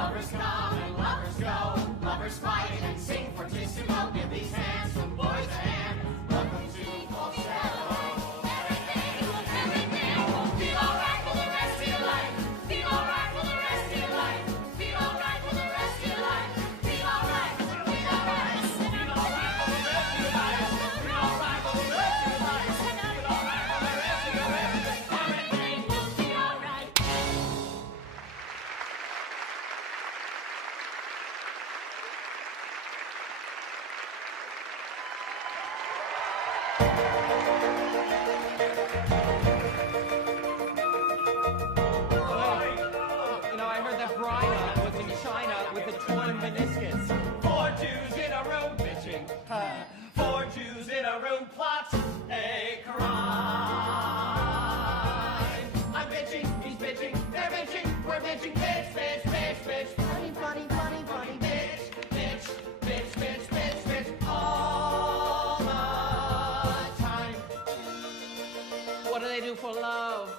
Lovers come and lovers go. Lovers fight and sing fortissimo. Give these handsome boys a hand. Welcome to falsetto. Everything will feel alright for the rest of your life. Feel alright for the rest of your life. Feel alright for the rest of your life. Feel alright. Feel alright. Feel alright for the rest of your life. Feel alright for the rest of your life. Feel alright for the rest of your life. Everything will be alright. You know, I heard that Bryna was in China with a torn meniscus. 4 Jews in a room bitching. 4 Jews in a room plot a crime. I'm bitching, he's bitching, they're bitching, we're bitching, bitch, bitch, bitch, bitch. Funny, funny, funny, funny, bitch, bitch, bitch, bitch, bitch, bitch, all the time. What do they do for love?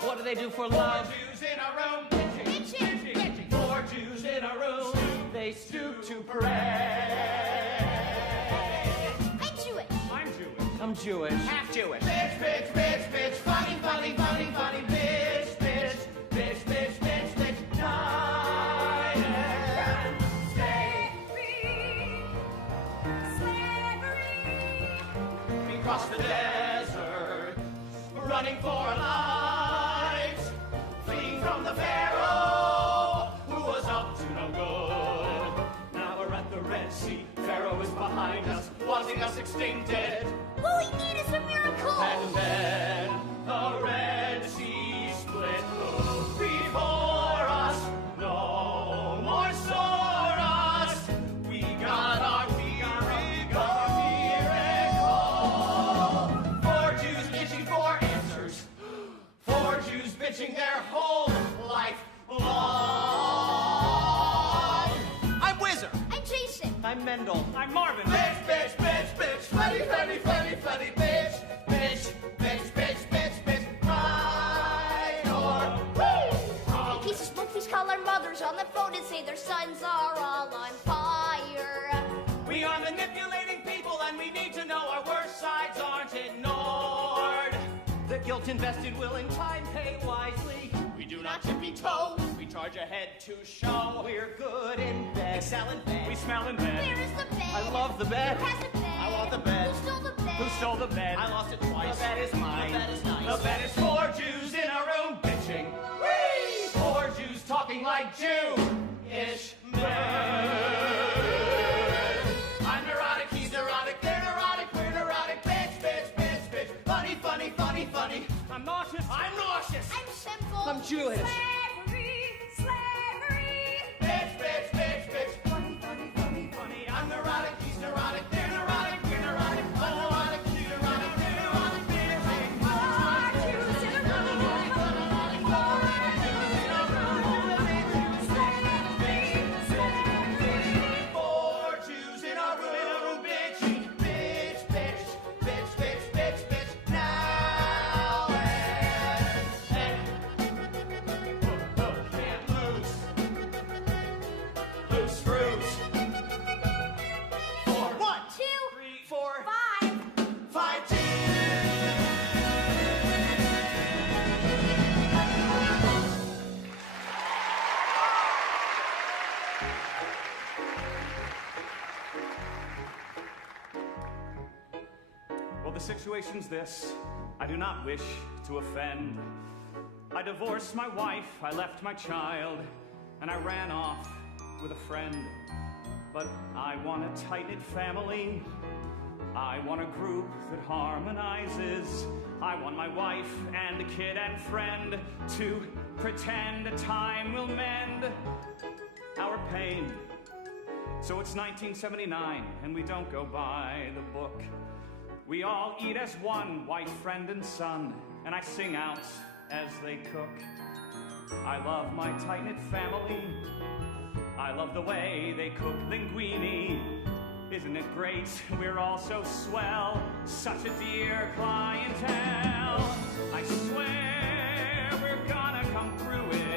What do they do for 4 love? Jews in a room bitching, bitching, bitching. 4 Jews in a room, they stoop to pray. I'm Jewish. I'm Jewish. I'm Jewish. Half Jewish. Bitch, bitch, bitch, bitch, funny, funny, funny, funny, bitch, bitch, bitch, bitch, bitch, bitch, night and stay. Slavery. We crossed the desert, running for our lives, fleeing from the Pharaoh, who was up to no good. Now we're at the Red Sea, Pharaoh is behind us, wanting us extincted. All we need is a miracle. And then the Red Sea split before us. No more Soros. We got our miracle. 4 Jews bitching for answers. 4 Jews bitching their whole life long. I'm Whizzer. I'm Jason. I'm Mendel. I'm Marvin. Bitch, bitch, bitch, bitch. Funny, funny, funny, funny, bitch. Bitch, bitch, bitch, bitch, bitch. Right or woo! In case of smoke, please call our mothers on the phone and say their sons are all on fire. We are manipulating people and we need to know our worst sides aren't ignored. The guilt invested will in time pay wisely. We do not tippy toe. We charge ahead to show. We're good in bed. Excel in bed. We smell in bed. Where is the bed? I love the bed. Who has a bed? I want the bed. Who stole the bed? Who stole the bed? I lost it twice. The bed is mine. The bed is nice. The bed is 4 Jews in a room bitching. Whee! 4 Jews talking like Jew-ish men. I'm neurotic, he's neurotic, they're neurotic, we're neurotic. Bitch, bitch, bitch, bitch. Funny, funny, funny, funny. I'm nauseous. I'm nauseous. I'm simple. I'm Jewish. Slavery, slavery. Bitch, bitch, bitch, bitch. Funny, funny, funny, funny. I'm neurotic, he's neurotic, they're neurotic, we're neurotic. I'm neurotic, he's neurotic, they're neurotic, bitch. 4 Jews in a room. 4 Jews in a room. Slavery, slavery. 4 Jews in a room, bitching, bitch, bitch, bitch, bitch, bitch, bitch. Now and can't lose, loose screws. 4, 1, 2, 3, 4, 5. 5 Jews. Well, the situation's this. I do not wish to offend. I divorced my wife, I left my child, and I ran off with a friend. But I want a tight-knit family. I want a group that harmonizes. I want my wife and a kid and friend to pretend a time will mend our pain. So it's 1979, and we don't go by the book. We all eat as one, wife, friend, and son, and I sing out as they cook. I love my tight-knit family. I love the way they cook linguine. Isn't it great? We're all so swell, such a dear clientele. I swear we're gonna come through it.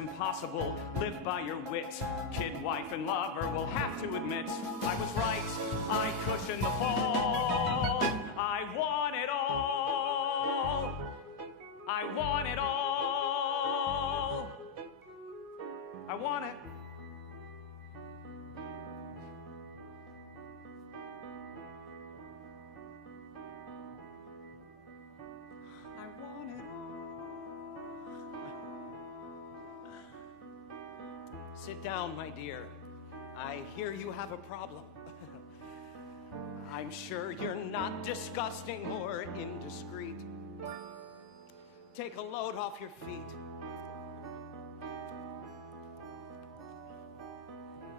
impossible. Live by your wit. Kid, wife, and lover will have to admit I was right. I cushioned the fall. I want it all. I want it all. I want it. I want it all. Sit down, my dear. I hear you have a problem. I'm sure you're not disgusting or indiscreet. Take a load off your feet.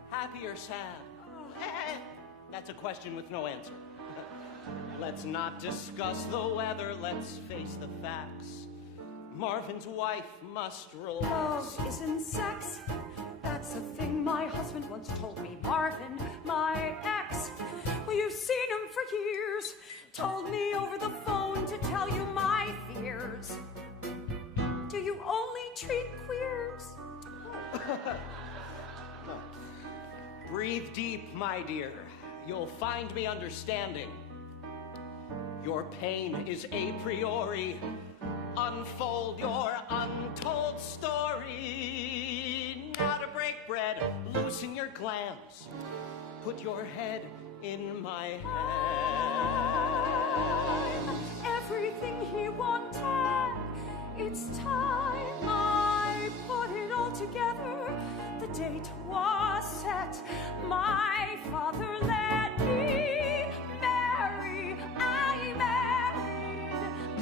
Happy or sad? That's a question with no answer. Let's not discuss the weather, let's face the facts. Marvin's wife must relax. Love isn't sex. That's the thing my husband once told me. Marvin, my ex. Well, you've seen him for years. Told me over the phone to tell you my fears. Do you only treat queers? Breathe deep, my dear. You'll find me understanding. Your pain is a priori. Unfold your untold story. Now to break bread, loosen your glands. Put your head in my hand. Everything he wanted. It's time I put it all together. The date was set. My father let me marry. I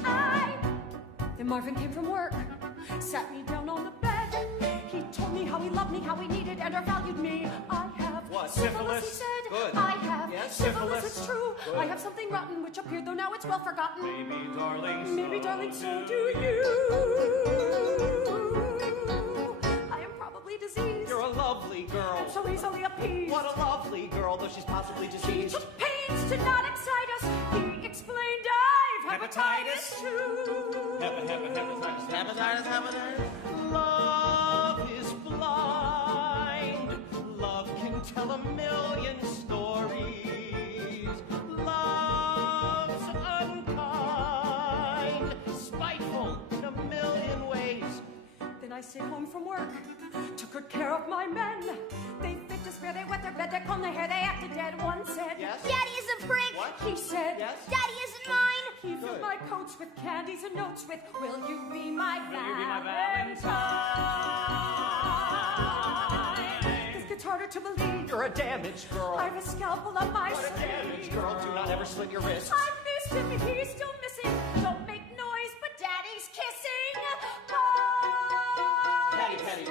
married. Then Marvin came from work, sat me down on the bed. He told me how he loved me, how he needed and or valued me. I have What, syphilis, he syphilis? said. Good. I have Yes, syphilis, syphilis. it's true. Good. I have something rotten which appeared, though now it's well forgotten. Maybe, darling, Maybe, darling, so do you. I am probably diseased. You're a lovely girl. So easily appeased. What a lovely girl, though she's possibly He diseased. took pains to not excite us. He explained I've hepatitis too. Hepatitis. Love is blind. Love can tell a million stories. Love's unkind, spiteful in a million ways. Then I stayed home from work, took good care of my men. They fit to spare, they wet their bed, they comb their hair, they acted dead. One said, Yes? Daddy is a prick. What? He said, Yes? Daddy isn't mine. He filled Good. my coats with candies and notes with, will you be my Will you be my This gets harder to believe. You're a damaged girl. I've a scalpel up my What a damaged sleeve. girl. Do not ever slit your wrists. I missed him, he's still missing. Don't make noise, but Daddy's kissing. Petty.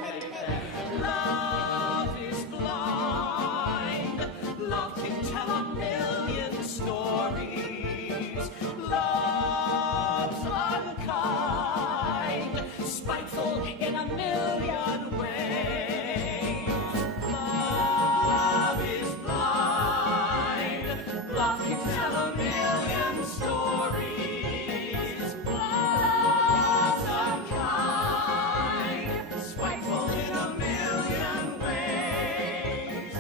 Love is blind. Love can tell a million stories. Love's unkind, spiteful in a million ways. Love is blind. Love can tell a million stories. Love's unkind, spiteful in a million ways.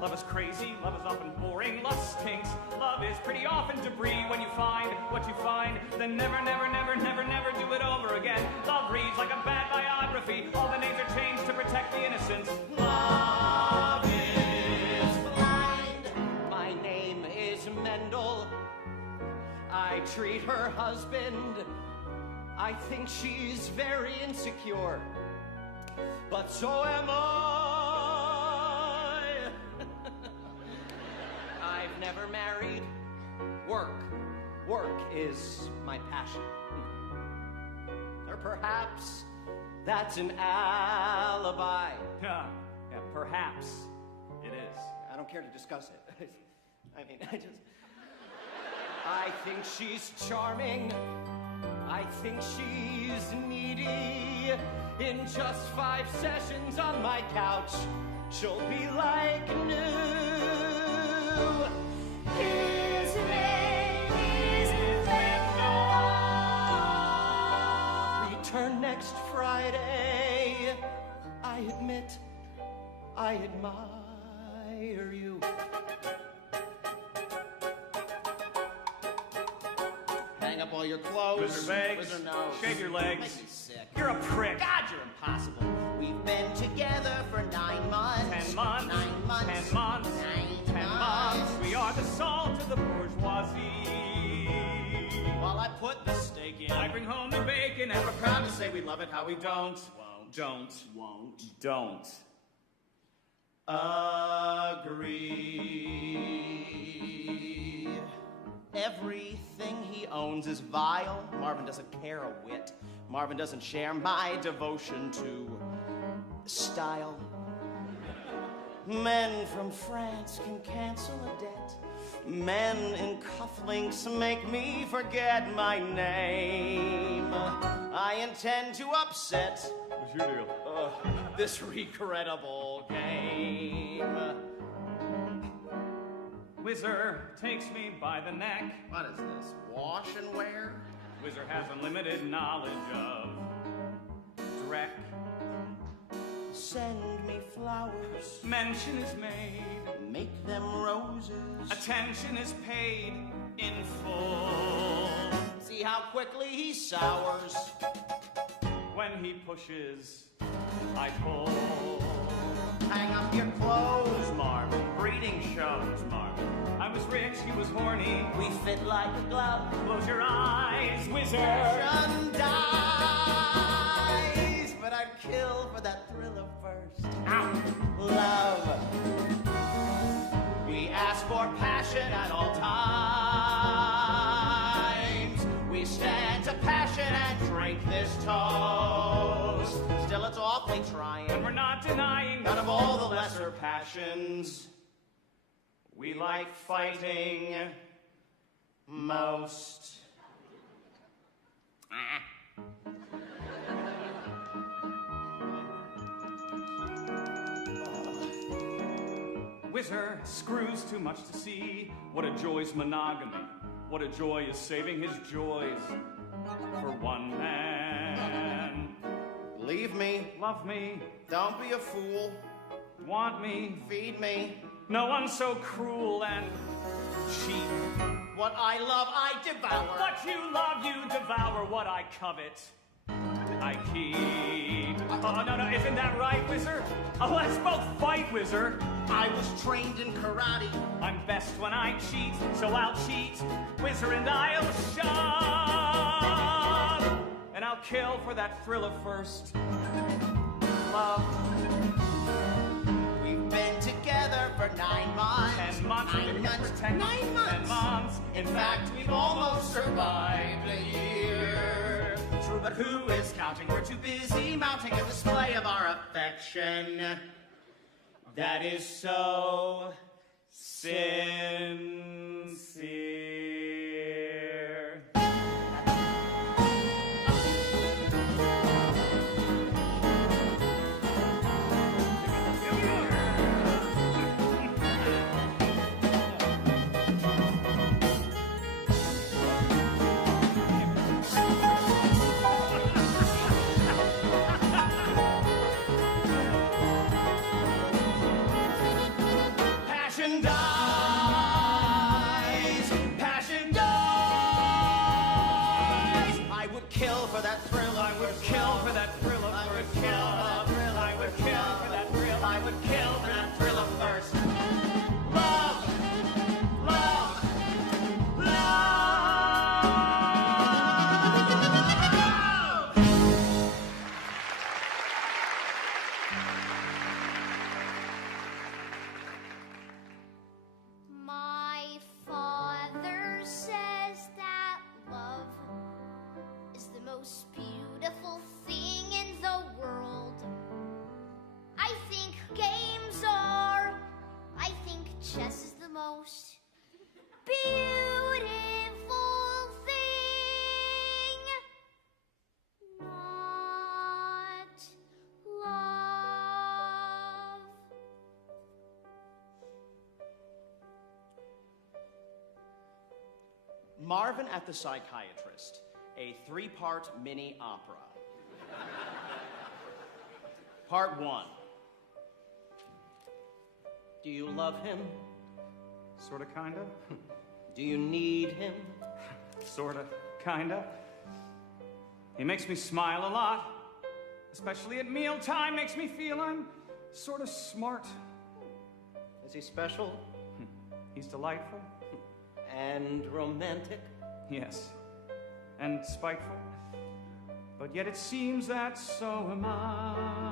Love is crazy, love is often boring, love stinks. Love is pretty often debris. When you find what you find, then never do it over again. Love reads like a bad biography. All the names are changed to protect the innocent. Love is blind. My name is Mendel. I treat her husband. I think she's very insecure. But so am I. I've never married. Work is my passion. Or perhaps that's an alibi. Yeah, perhaps it is. I don't care to discuss it. I think she's charming. I think she's needy. In just 5 sessions on my couch, she'll be like new. His name is Return next Friday. I admit I admire you. Hang up all your clothes. Wizard Bags, Wizard nose. shave your legs. Make me sick. You're a prick. God, you're impossible. We've been together for 9 months. 10 months. 9 months. 10 months. 9 10 months. We are the salt of the bourgeoisie. While I put the steak in, I bring home the bacon, and we're proud to say we love it how we don't. Don't. Agree. Everything he owns is vile. Marvin doesn't care a whit. Marvin doesn't share my devotion to style. Men from France can cancel a debt. Men in cufflinks make me forget my name. I intend to upset What's your deal? this regrettable game. Whizzer takes me by the neck. What is this? Wash and wear? Whizzer has unlimited knowledge of Drek. Send me flowers. Mention is made. Make them roses. Attention is paid in full. See how quickly he sours. When he pushes, I pull. Hang up your clothes, Marvin, breeding shows, Marvin. I was rich, he was horny. We fit like a glove. Close your eyes, Whizzer. Passion dies, but I'd kill for that thrill of first. Love. We ask for passion at all times. We stand to passion and drink this toast. Still, it's awfully trying. And we're not denying None of all the lesser passions we like fighting most. Whizzer screws too much to see. What a joy's monogamy. What a joy is saving his joys for one man. Leave me. Love me. Don't be a fool. Want me. Feed me. No one's so cruel and cheap. What I love, I devour. What you love, you devour. What I covet, I keep. Oh, no, isn't that right, Whizzer? Oh, let's both fight, Whizzer. I was trained in karate. I'm best when I cheat, so I'll cheat. Whizzer and I'll shove. And I'll kill for that thrill of first love. We've been together for 9 months. 10 months. 9 months. 10 9 months. 10 months. In fact, we've almost survived a year. True, but who is counting? We're too busy mounting a display of our affection. That is so sincere. Passion dies. Passion dies. I would kill for that thrill. I would kill for that thrill of I would first kill for that love. thrill. I would kill for that thrill. I would kill for that thrill of first love. Love. My father says that love is the most beautiful thing in the world. I think games are. I think chess is the most beautiful thing. Not love. Marvin at the Psychiatrist, a 3-part mini opera. Part 1. Do you love him? Sorta, kinda. Do you need him? Sorta, kinda. He makes me smile a lot, especially at mealtime. Makes me feel I'm sorta smart. Is he special? He's delightful. And romantic? Yes. And spiteful. But yet it seems that so am I.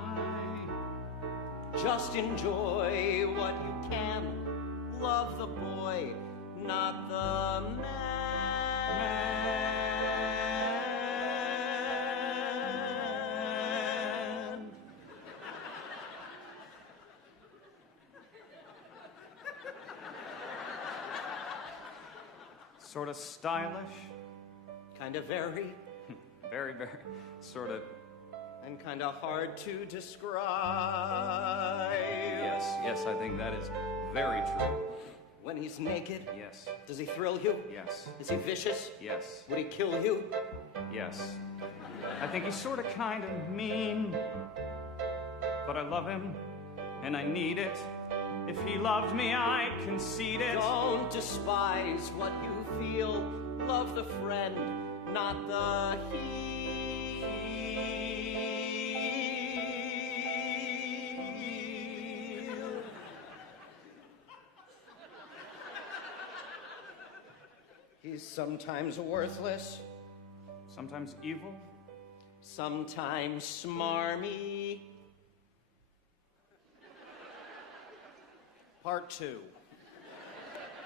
Just enjoy what you can. Love the boy, not the man. Sorta stylish. Kind of very. Very, very, sorta. And kind of hard to describe. Yes, I think that is very true. When he's naked? Yes. Does he thrill you? Yes. Is he vicious? Yes. Would he kill you? Yes. I think he's sorta kinda mean. But I love him, and I need it. If he loved me, I concede it. Don't despise what you feel. Love the friend, not the heel. He's sometimes worthless, Sometimes evil. sometimes smarmy. Part 2.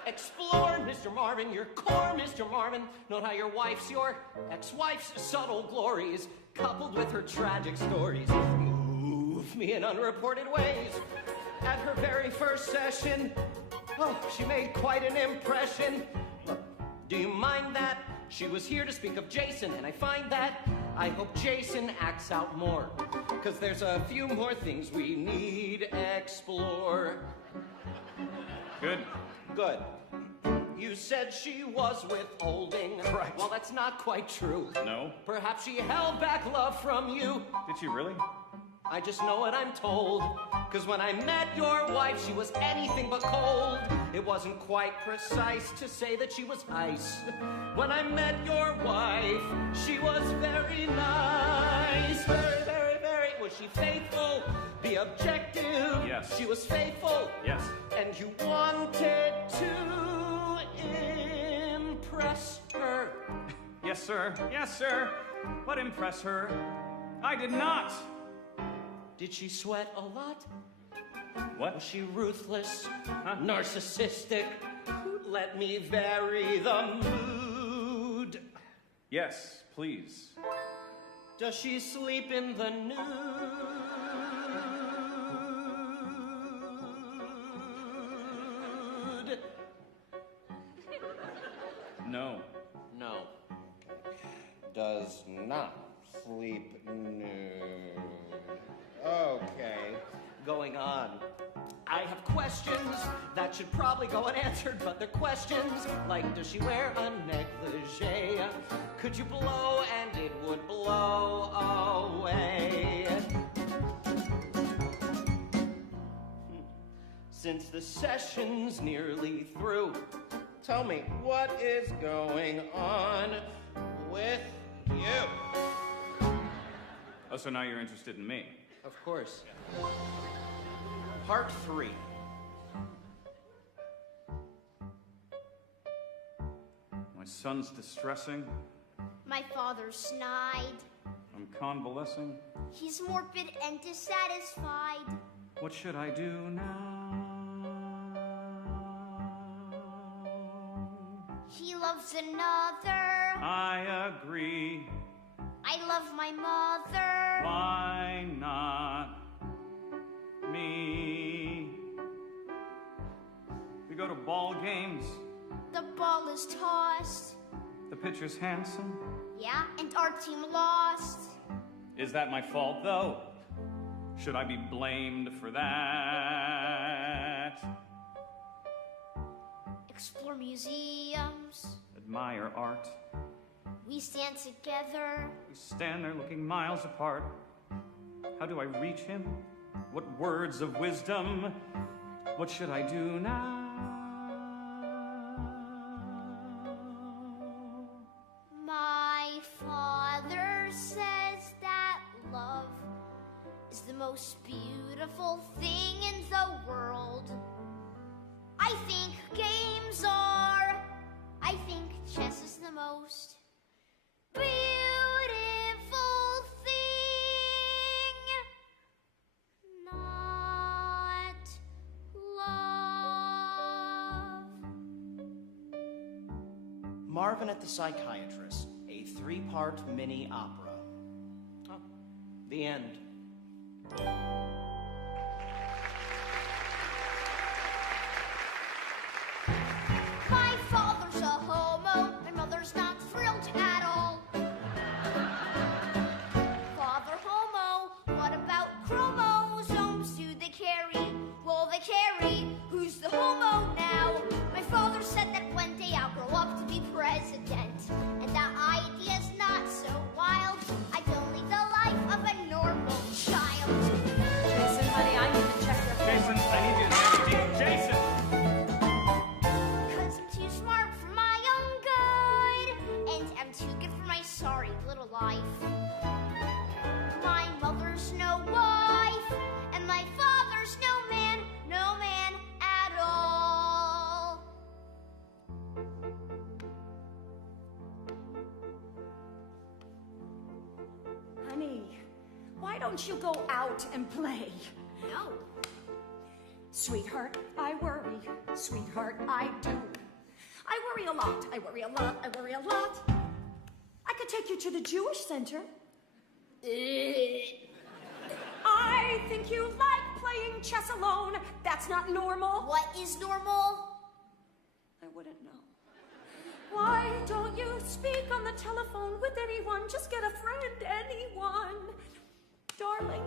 Explore, Mr. Marvin, your core, Mr. Marvin. Note how your wife's your ex-wife's subtle glories, coupled with her tragic stories, move me in unreported ways. At her very first session, oh, she made quite an impression. Look, do you mind that? She was here to speak of Jason, and I find that I hope Jason acts out more, 'cause there's a few more things we need explore. Good. Good. You said she was withholding. Right. Well, that's not quite true. No. Perhaps she held back love from you. Did she really? I just know what I'm told. 'Cause when I met your wife, she was anything but cold. It wasn't quite precise to say that she was ice. When I met your wife, she was very nice. Very, very, very. Was she faithful? Be objective. Yes. She was faithful. Yes. And you wanted to impress her. Yes, sir. Yes, sir. But impress her, I did not. Did she sweat a lot? What? Was she ruthless? Narcissistic? Let me vary the mood. Yes, please. Does she sleep in the nude? No. No. Does not sleep nude. Okay. Going on. I have questions that should probably go unanswered, but they're questions like, does she wear a negligee? Could you blow and it would blow away? Since the session's nearly through, tell me, what is going on with you? Oh, so now you're interested in me. Of course. Part 3. My son's distressing. My father's snide. I'm convalescing. He's morbid and dissatisfied. What should I do now? He loves another. I agree. I love my mother. Why not me? We go to ball games. The ball is tossed. The pitcher's handsome. Yeah, and our team lost. Is that my fault, though? Should I be blamed for that? Explore museums. Admire art. We stand together. We stand there looking miles apart. How do I reach him? What words of wisdom? What should I do now? My father says that love is the most beautiful thing in the world. I think games are. I think chess is the most beautiful thing. Not love. Marvin at the Psychiatrist, a 3-part mini opera. The end. My father's a homo, my mother's not thrilled at all. Father homo, what about chromosomes? Do they carry? Well, they carry. Who's the homo now? My father said that one day I'll grow up to be president. And that idea's not so wild. I don't lead the life of a normal child. Jason, honey, I need to check your phone. Jason, I need you to navigate. Jason! Cause I'm too smart for my own good, and I'm too good for my sorry little life. My mother's no wife, and my father's no man at all. Honey, why don't you go out and play? No. Sweetheart, I worry. Sweetheart, I do. I worry a lot. I worry a lot. I worry a lot. I could take you to the Jewish Center. I think you like playing chess alone. That's not normal. What is normal? I wouldn't know. Why don't you speak on the telephone with anyone? Just get a friend, anyone. Darling,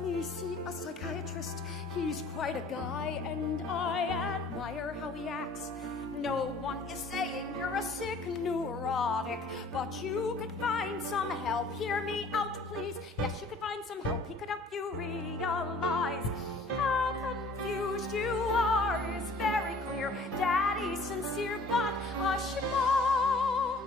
please see a psychiatrist. He's quite a guy, and I admire how he acts. No one is saying you're a sick neurotic, but you could find some help. Hear me out, please. Yes, you could find some help. He could help you realize how confused you are. Is very clear. Daddy's sincere, but a schmo.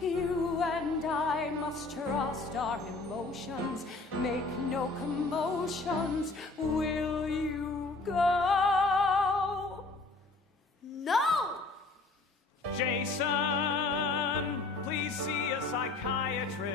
You and I must trust our emotions. Make no commotions. Will you go? No! Jason, please see a psychiatrist.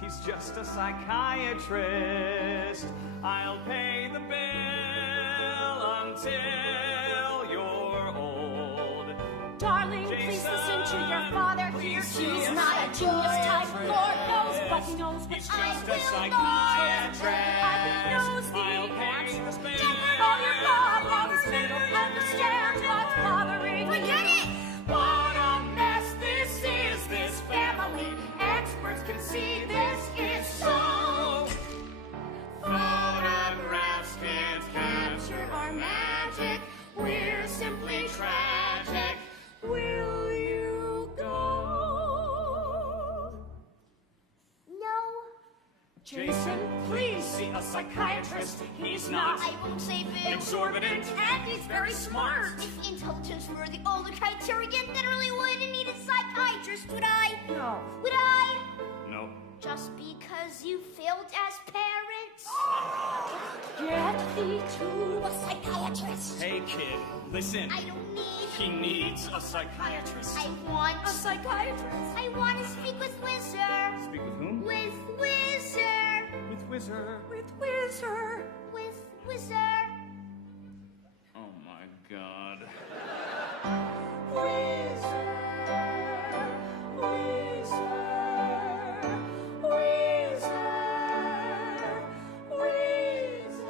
He's just a psychiatrist. I'll pay the bill until you're old. Darling, please listen to your father here. He's not a genius type. Lord knows what he knows, but He's I just a will psychiatrist. know. He knows the I'll pay answers the to bill all your problems. He don't understand what's bothering you. Forget it! What a mess this is, this family. Experts can see this is so. Photographs can't capture our magic. We're simply tragic. Will you go? No. Jason, please see a psychiatrist. He's not I won't say Bill. exorbitant, and he's very smart. If intelligence were the only criterion, then really wouldn't need a psychiatrist, would I? No. Would I? No. Just because you failed as parents? Get thee to a psychiatrist. Hey, kid, listen. I don't need. He needs a psychiatrist. I want. A psychiatrist. I want to speak with Wizard. Speak with whom? With Wizard. With Whizzer. With Wizard. With Wizard. Oh my God. Wizard. Wizard. Wizard. Wizard.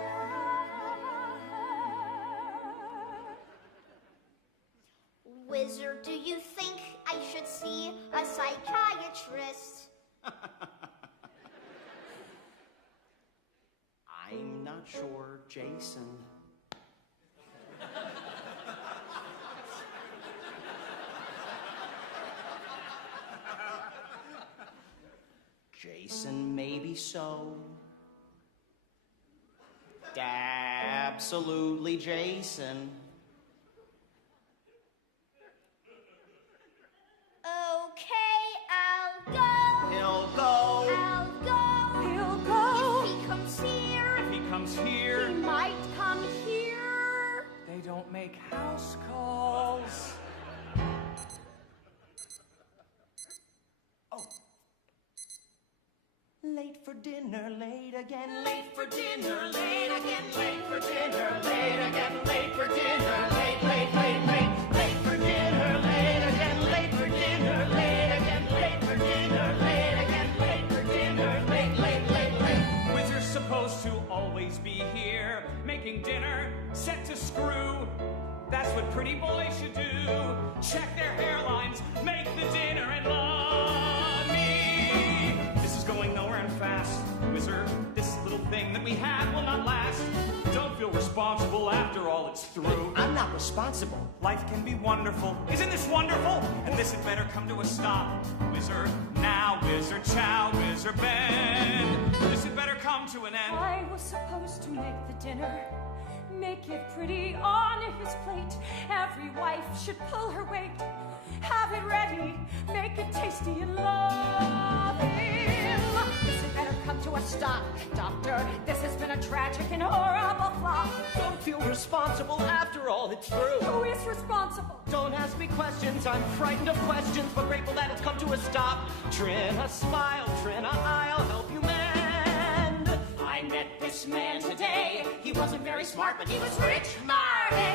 Wizard, do you think I should see a psychiatrist? I'm not sure, Jason. Jason, maybe so. Absolutely, Jason. Okay, I'll go. He'll go. I'll go. He'll go. If he comes here, If he comes he here, might come here. They don't make house calls. Late for dinner, late again, late for dinner, late again, late for dinner, late again, late for dinner, late, late, late, late, late for dinner, late again, late for dinner, late again, late for dinner, late again, late for dinner, late, late, late, late. Wizard's supposed to always be here, making dinner, set to screw. That's what pretty boys should do. Check their hairlines, make the dinner, and love me. This is going nowhere and fast. Wizard, this little thing that we have will not last. Don't feel responsible after all it's through. I'm not responsible. Life can be wonderful. Isn't this wonderful? And this had better come to a stop. Wizard now, Wizard chow, Wizard bend. This had better come to an end. I was supposed to make the dinner, make it pretty on his plate. Every wife should pull her weight, have it ready, make it tasty and love him. This had better come to a stop, Doctor. This has been a tragic and horrible flop. Don't feel responsible after all it's through. Who is responsible? Don't ask me questions, I'm frightened of questions, but grateful that it's come to a stop. Trina, smile, Trina, I'll help you mend. I met this man today. He wasn't very smart, but he was rich.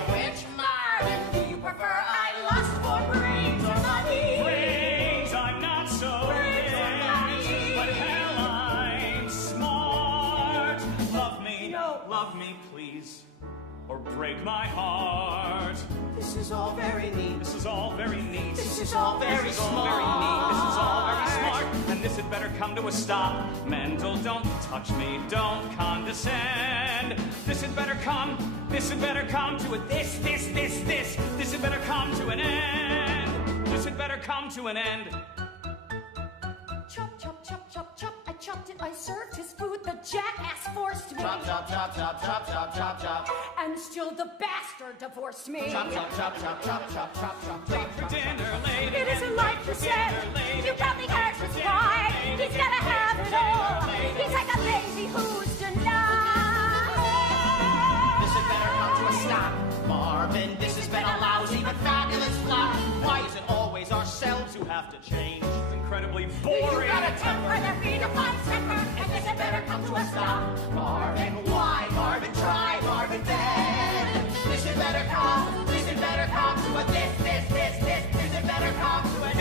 Rich Marvin. Do you prefer I lust for brains or money? Brains, I'm not so Brains or rich, money? but hell, I'm smart. Love me, No. love me, please, or break my heart. This is all very neat. This is all very neat. This is all very This is all very neat. This is all very smart. smart. And this had better come to a stop. Mental, don't touch me, don't condescend. This had better come to a this. This had better come to an end. This had better come to an end. Chop, chop, chop, chop, chop. I chopped it, I served his food. The jackass forced me. Chop, chop, chop, chop, chop, chop, chop, chop. And still the bastard divorced me. Chop, chop, chop, chop, chop, chop, chop, chop. Late for dinner, late It isn't like you said. You probably heard his pride. He's gotta have it all. He's like a baby who's denied. This had better come to a stop. Marvin, this has been a lousy but fabulous flop. Why is it always ourselves who have to change? It's incredibly You boring. got a temper that redefines temper, and this had better come to a stop. Marvin, why? Marvin, try. Marvin, bend. This had better come to a this. This had better come to an This had better come to an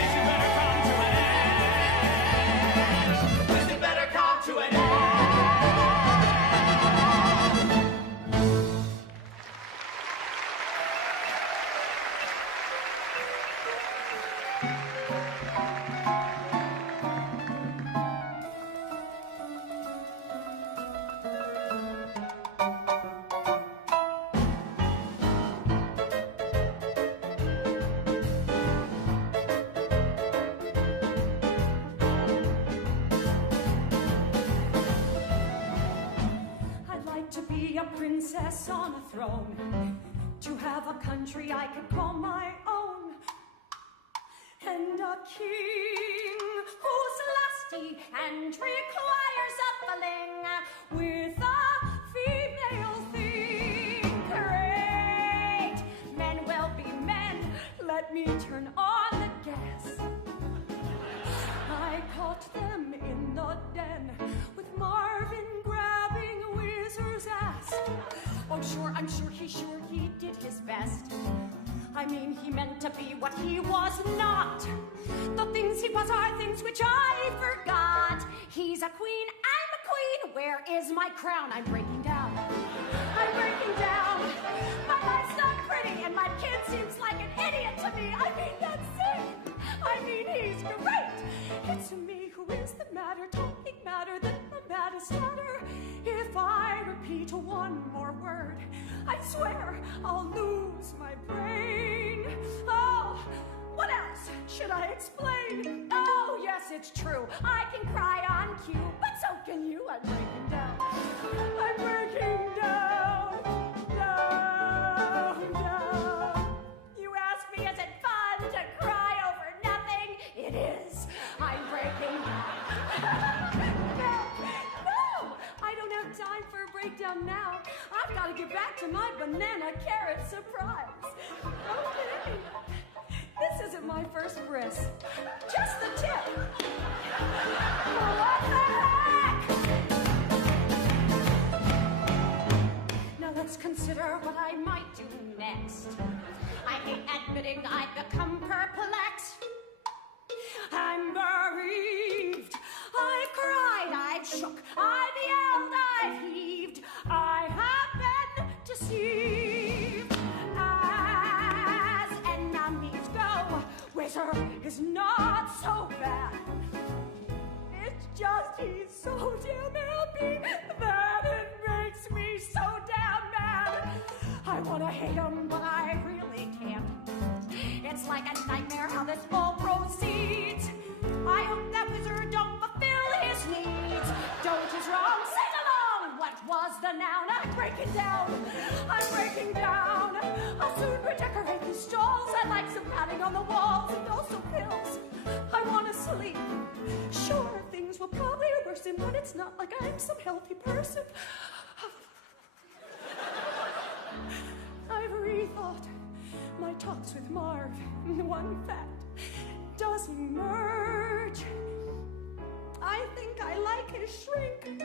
end. This had better come to an end. I'd like to be a princess on a throne, to have a country I could call my own, and a king who's lusty and requires a filling with a female thing. Great, men will be men. Let me turn on the gas. I caught them in the den with Marvin grabbing Wizard's ass. Oh, sure, I'm sure he did his best. I mean, he meant to be what he was not. The things he was are things which I forgot. He's a queen, I'm a queen. Where is my crown? I'm breaking down. I'm breaking down. My life's not pretty, and my kid seems like an idiot to me. I mean, that's it. I mean, he's great. It's me who is the matter, talking matter than the maddest matter. If I repeat one more word, I swear I'll lose my brain. Oh, what else should I explain? Oh, yes, it's true. I can cry on cue, but so can you. I'm breaking down. I'm breaking down. gotta get back to my banana carrot surprise. Okay. This isn't my first bris. Just the tip. What the heck? Now let's consider what I might do next. I hate admitting I've become perplexed. I'm bereaved. I've cried, I've shook, I've yelled, I've heaved. I have been deceived. As enemies go, Wizard is not so bad. It's just he's so damn happy that it makes me so damn mad. I want to hate him, but I really can't. It's like a nightmare how this all proceeds. I hope that Wizard don't fulfill his needs. Don't is wrong, sing along. What was the noun? I'm breaking down. I'm breaking down. I'll soon redecorate the stalls. I like some padding on the walls and also pills. I want to sleep. Sure, things will probably worsen, but it's not like I'm some healthy person. I've rethought my talks with Marv. One fact does emerge. I think I like his shrink,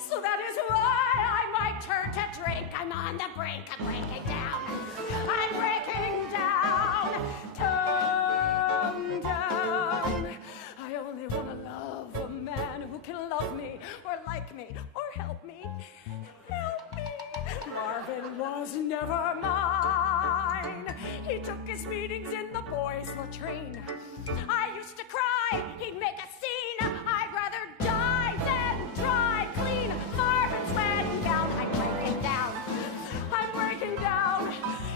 so that is why I might turn to drink. I'm on the brink of breaking down. I'm breaking down, tone down. I only want to love a man who can love me, or like me, or help me. Help me. Marvin was never mine. He took his meetings in the boys' latrine. I used to cry, he'd make a scene. I'd rather die than dry clean. Marvin's wedding gown, I'm breaking down. I'm breaking down.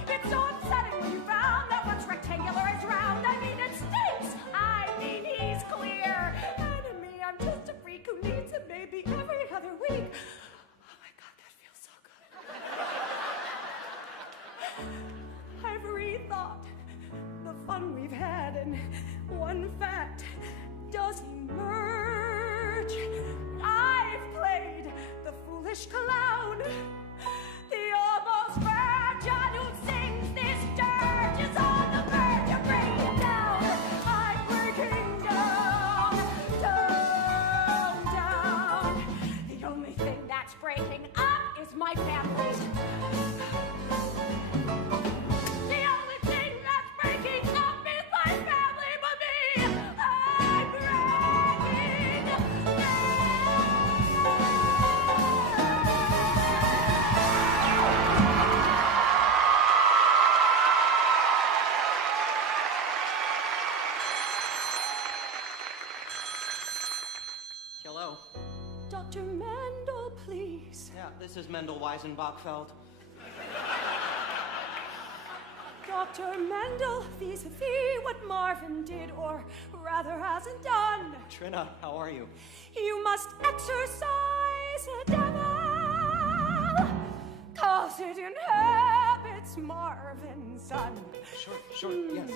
It's so upsetting when you found that what's rectangular is round. I mean, it stinks. I mean, he's clear. And to me, I'm just a freak who needs a baby every other week. Oh my God, that feels so good. I've rethought the fun we've had, and one fact does emerge. I've played the foolish clown, the almost virgin who sings this dirge is on the verge of breaking down. I'm breaking down, down. The only thing that's breaking up is my family. The only thing that's breaking up is my family, but me. I'm breaking down. Hello. Dr. Mendel, please. Yeah, this is Mendel Weisenbachfeld. Dr. Mendel, vis-a-vis what Marvin did, or rather hasn't done. Trina, how are you? You must exercise a devil, 'cause it inhabits Marvin's son. Sure, yes,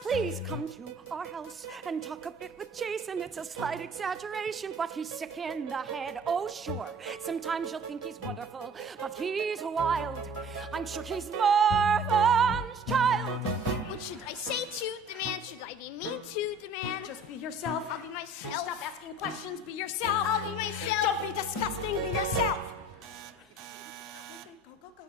Please come to our house and talk a bit with Jason. It's a slight exaggeration, but he's sick in the head. Oh, sure. Sometimes you'll think he's wonderful, but he's wild. I'm sure he's Marvin's child. What should I say to the man? Should I be mean to the man? Just be yourself. I'll be myself. Stop asking questions. Be yourself. I'll be myself. Don't be disgusting. Be yourself. Go.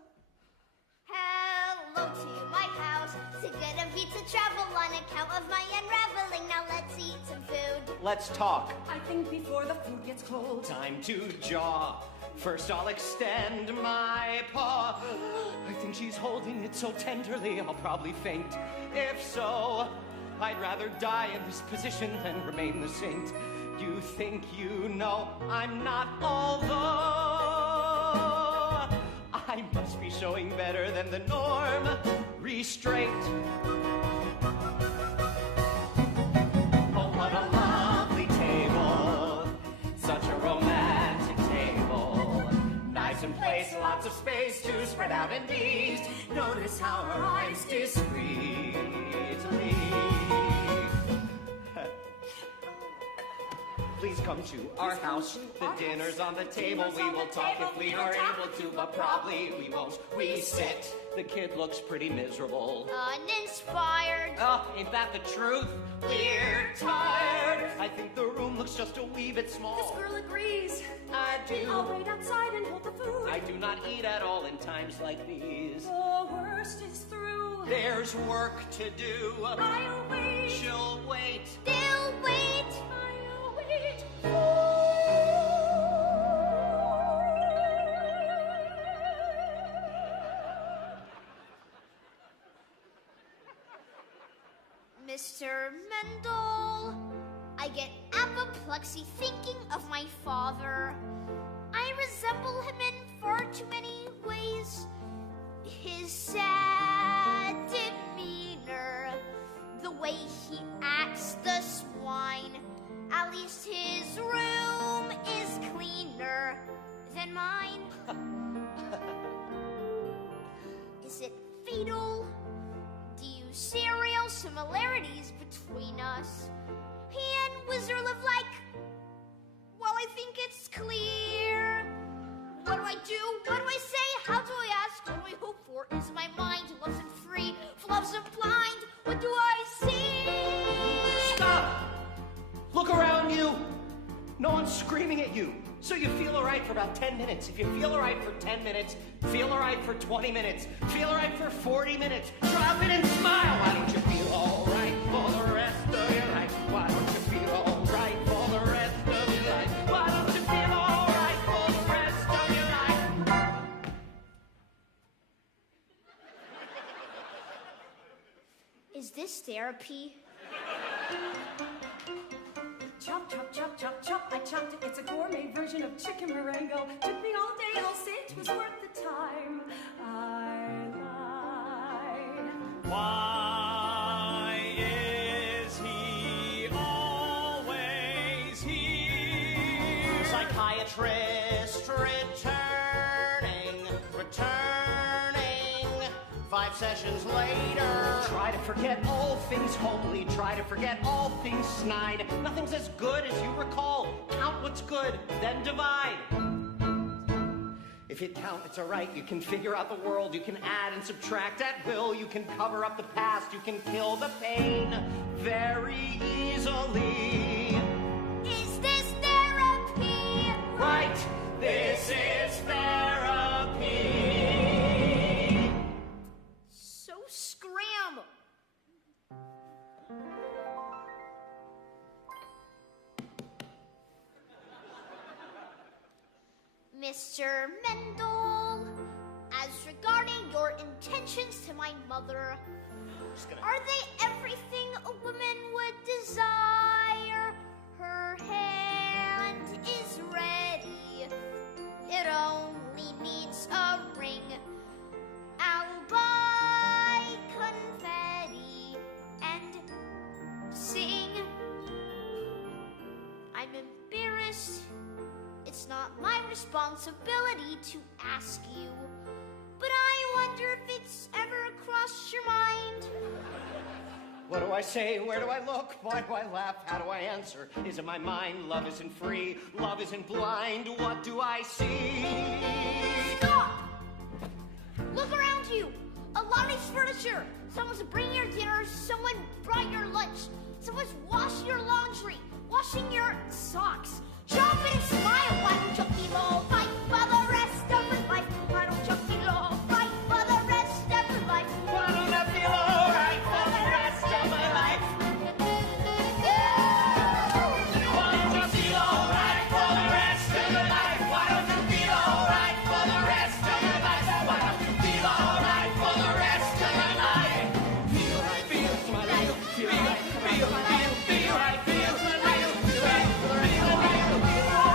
Hello to my house. So good of you to travel on account of my unraveling. Now let's eat some food. let's talk. I think before the food gets cold. Time to jaw. First I'll extend my paw. I think she's holding it so tenderly I'll probably faint. If so, I'd rather die in this position than remain the saint. You think you know I'm not, although I must be showing better than the norm. Restraint. Oh, what a lovely table. Such a romantic table. Nice and place, lots of space to spread out and ease. Notice how her eyes discreetly. please come to our house. The dinner's on the table, we will talk if we are able to, but probably we won't. We sit. The kid looks pretty miserable. Uninspired. Oh, ain't that the truth? We're tired. I think the room looks just a wee bit small. This girl agrees. I do. I'll wait outside and hold the food. I do not eat at all in times like these. The worst is through. There's work to do. I'll wait. She'll wait. They'll wait. I'll wait. Mr. Mendel, I get apoplexy thinking of my father. I resemble him in far too many ways. His sad demeanor, the way he acts the swine. At least his room is cleaner than mine. Is it fatal? Do you see real similarities between us? He and Whizzer live like, well, I think it's clear. What do I do? What do I say? How do I ask? What do I hope for? Is my mind loves and free? Loves and blind? What do I see? Stop! Look around you. No one's screaming at you. So you feel all right for about 10 minutes. If you feel all right for 10 minutes, feel all right for 20 minutes, feel all right for 40 minutes, drop it and smile. Why don't you feel all right for the rest of your life? Why don't you feel all right for the rest of your life? Why don't you feel all right for the rest of your life? Is this therapy? Chop, chop, chop, chop, chop. I chopped it. It's a gourmet version of chicken Marengo. Took me all day. I'll say it was worth the time. I lied. Why is he always here? Psychiatrist returning. 5 sessions later. Try to forget all things homely. Try to forget all things snide. Nothing's as good as you recall. Count what's good, then divide. If you count, it's all right. You can figure out the world. You can add and subtract at will. You can cover up the past. You can kill the pain very easily. Is this therapy? Right, this is therapy. So scram. Mr. Mendel, as regarding your intentions to my mother, are they everything a woman would desire? Her hand is ready. It only needs a ring. I'll buy confetti and sing. I'm embarrassed. It's not my responsibility to ask you, but I wonder if it's ever crossed your mind. What do I say? Where do I look? Why do I laugh? How do I answer? Is it my mind? Love isn't free. Love isn't blind. What do I see? Stop! Look around you. A lot of furniture. Someone's bringing your dinner. Someone brought your lunch. Someone's washing your laundry. Washing your socks. Jump and smile. Why don't you feel all right for the rest of your life? Why don't you feel all right for the rest of your life? Why don't I feel all right for the rest of my life? Why don't you feel all right for the rest of your life? Why don't you feel all right for the rest of your life? Why don't you feel all right for the rest of your life? Feel right, feel my life. Feel right, feel right, feel right, feel my life. Feel right, feel right, feel right.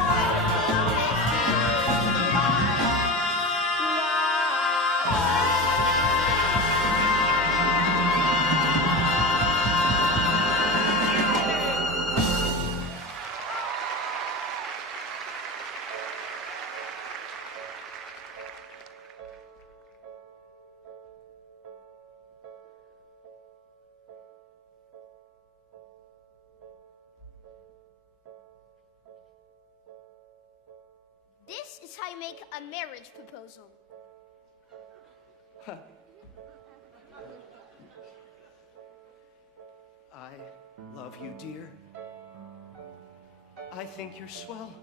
make a marriage proposal. I love you, dear. I think you're swell.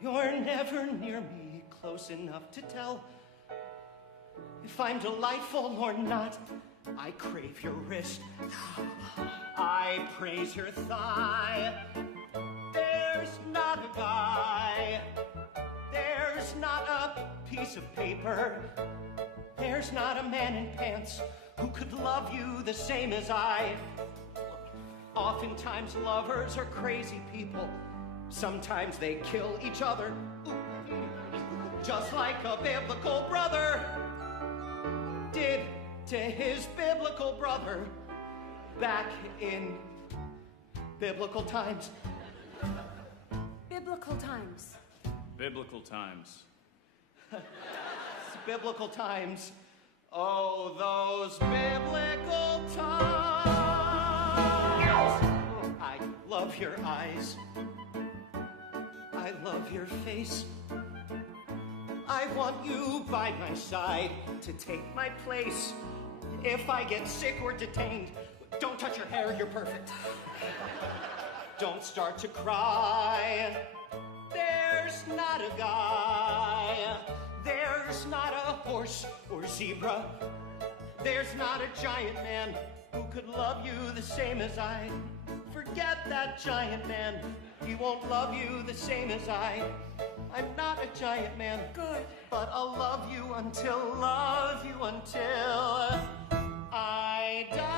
You're never near me, close enough to tell if I'm delightful or not. I crave your wrist. I praise your thigh. There's not a guy. There's not a piece of paper. There's not a man in pants who could love you the same as I. Oftentimes lovers are crazy people. Sometimes they kill each other. Just like a biblical brother did to his biblical brother back in biblical times. Biblical times. Biblical times. Biblical times. Oh, those biblical times. I love your eyes. I love your face. I want you by my side to take my place. If I get sick or detained, don't touch your hair, you're perfect. Don't start to cry. There's not a guy. There's not a horse or zebra. There's not a giant man who could love you the same as I. Forget that giant man. He won't love you the same as I. I'm not a giant man. Good. But I'll love you until I die.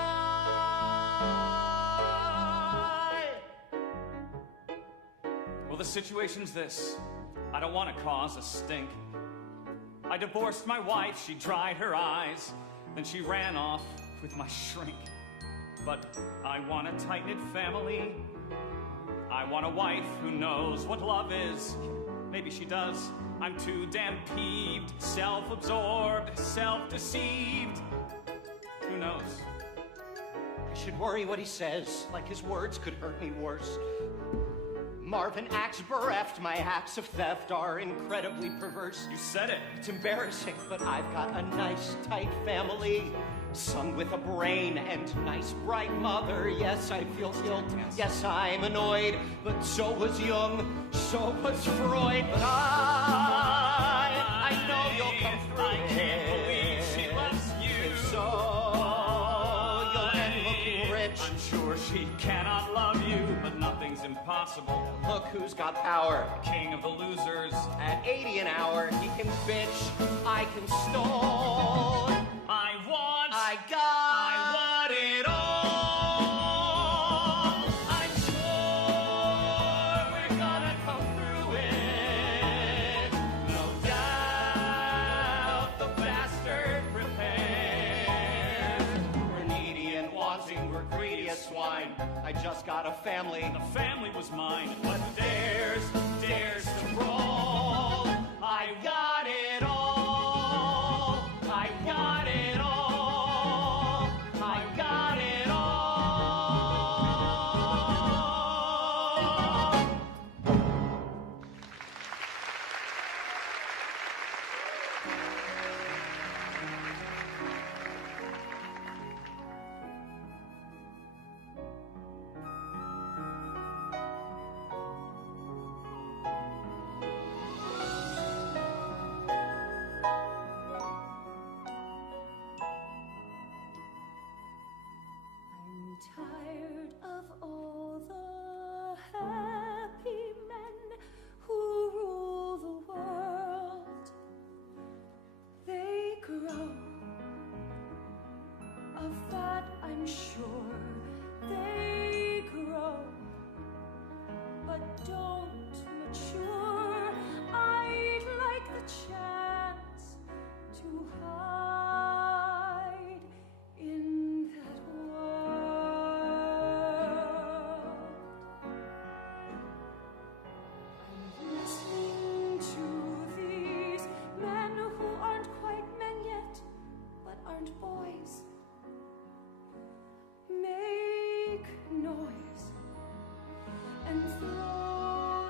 Well, the situation's this. I don't want to cause a stink. I divorced my wife, she dried her eyes, then she ran off with my shrink. But I want a tight-knit family. I want a wife who knows what love is. Maybe she does. I'm too damn peeved, self-absorbed, self-deceived. Who knows? I should worry what he says, like his words could hurt me worse. Marvin acts bereft. My acts of theft are incredibly perverse. You said it. It's embarrassing, but I've got a nice, tight family. Son with a brain and nice, bright mother. Yes, I feel guilt. Yes, I'm annoyed. But so was Jung. So was Freud. But I know you'll come through. I can't believe she loves you. If so, you'll end looking rich. I'm sure she cannot love you, but nothing's impossible. Look who's got power. King of the losers. At 80 an hour, he can bitch. I can stall. I got it all. I'm sure we're gonna come through it. No doubt the bastard prepared. We're needy and wanting, we're greedy as swine. I just got a family. The family was mine. But dares to brawl. I got it all. I got it all. I got it all. I'm tired of all the happy men who rule the world. They grow, of that I'm sure. They grow, but don't mature. I'd like the chance to hide in that world. I'm listening to these men who aren't quite men yet, but aren't boys. Make noise and throw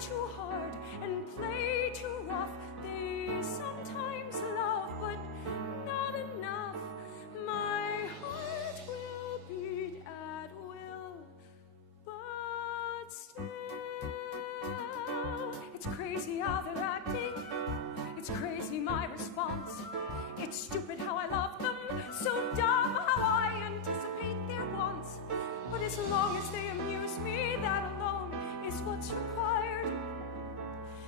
too hard and play too rough. They sometimes love, but not enough. My heart will beat at will, but still, it's crazy how they're acting. It's crazy my response. It's stupid how I love them, so dumb how I anticipate their wants. But as long as they amuse me, that alone is what's required.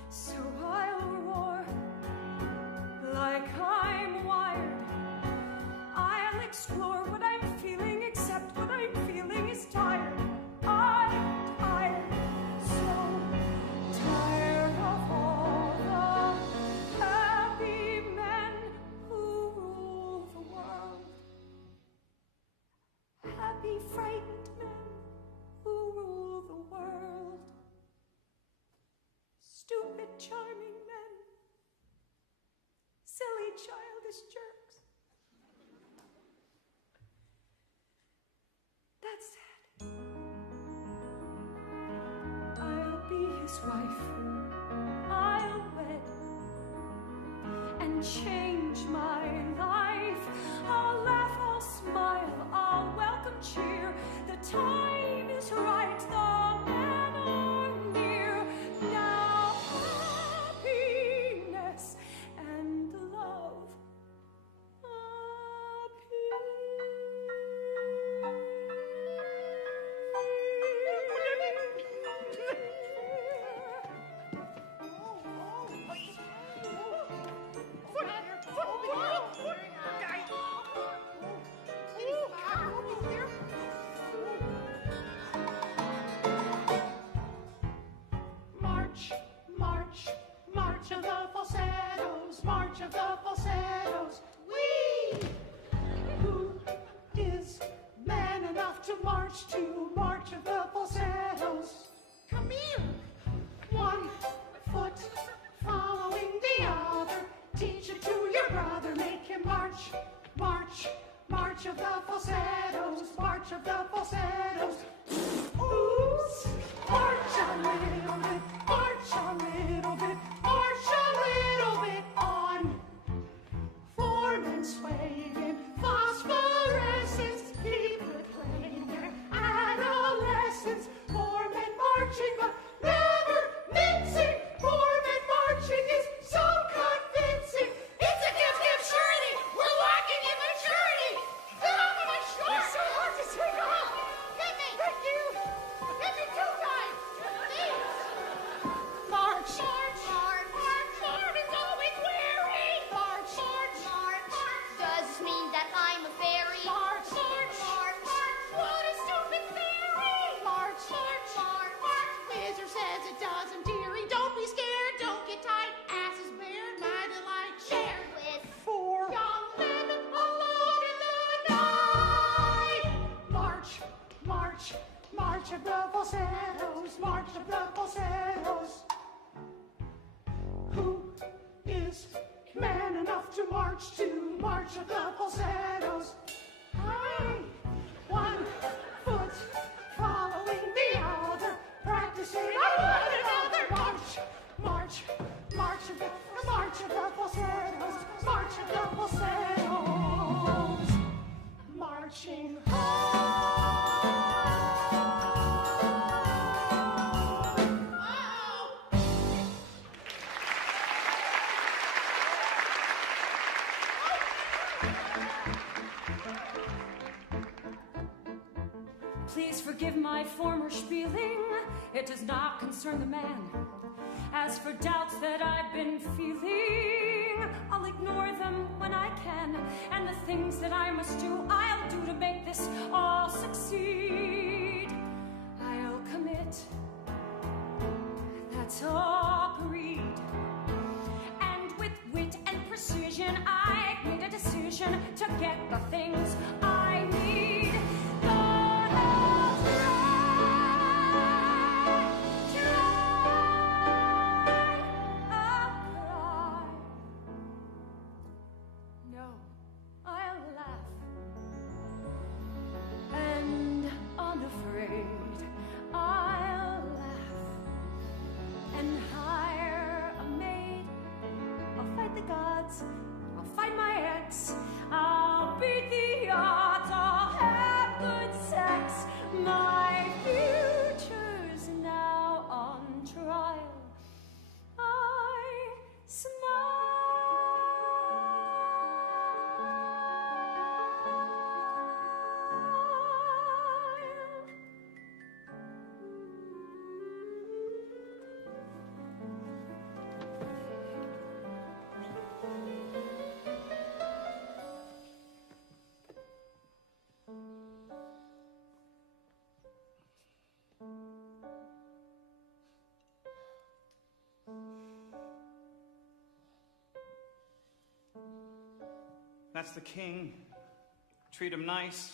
So I'll roar like I'm wired. I'll explore what I'm feeling, except what I'm feeling is tired. I'm tired, so tired of all the happy men who rule the world. Happy, frightened men who rule the world. Stupid, charming men. Silly, childish jerks. That's sad. I'll be his wife. I'll wed and change my life. I'll laugh, I'll smile, I'll welcome cheer. The time is right, the men are near. Now happiness and love March, march, march of the falsettos, march of the falsettos. We, who is man enough to march to march of the falsettos? Come here. One foot following the other. Teach it to your brother. Make him march, march, march of the falsettos, march of the falsettos. Oops. March a little bit, march a little bit, march a little bit on. Foremen swaying, phosphorescence, people playing their adolescence. Foremen marching, but never mincing. Foremen marching is so convincing. It's a gift, surety. We're lacking in maturity. Get off of my shorts. It's so hard to take off. Hit me. Thank you. Hit me 2 times. Please. March. March. March. March. March is always weary. March. March. March. Does this mean that I'm a fairy? March. March. March. March. What a stupid theory. March. March. March. March. Wizard says it doesn't, dearie. Don't be scared. Don't get tight. Ass is bare. My delight. Share With 4 young men alone in the night. March. March. March of the falsettos. March of the falsettos. Who is man enough to march to march of the falsettos? I, one foot following the other, practicing on one another. March, march, march of the falsettos, march of the falsettos, marching Please forgive my former spieling. It does not concern the man. As for doubts that I've been feeling, I'll ignore them when I can. And the things that I must do, I'll do to make this all succeed. I'll commit. That's all agreed. And with wit and precision, I made a decision to get the things I need. But I'll cry. No, I'll laugh. And unafraid, I'll laugh. And odds. I'll find my ex. I'll beat the odds. I'll have good sex. My future's now on trial. I smile. That's the king. Treat him nice.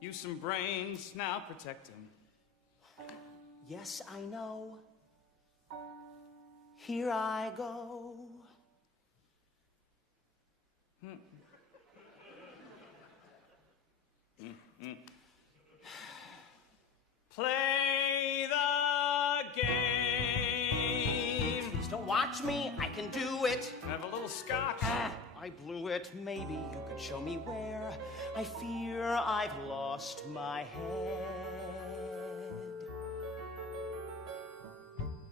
Use some brains, now protect him. Yes, I know. Here I go. Play the game. Please don't watch me. I can do it. Have a little scotch. I blew it. Maybe you could show me where. I fear I've lost my head.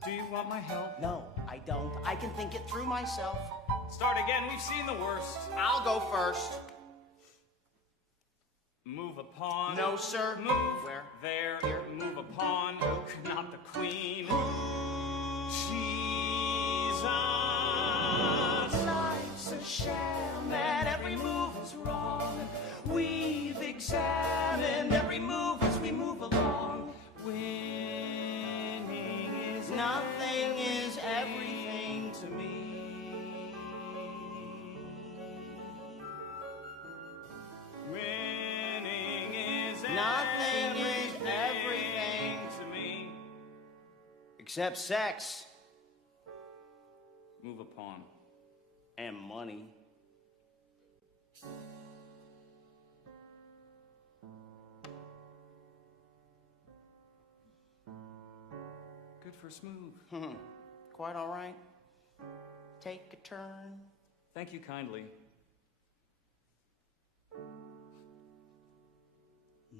Do you want my help? No, I don't. I can think it through myself. Start again. We've seen the worst. I'll go first. Move a pawn. No, sir. Move. Where? There. Here. Move a pawn. Not the queen. Jesus. Life's a sham and every move is wrong. We've examined every move as we move along. Winning is Nothing is everything to me. Winning is Nothing is everything to me. except sex Move a pawn. and money. Good for smooth. Quite all right. Take a turn. Thank you kindly.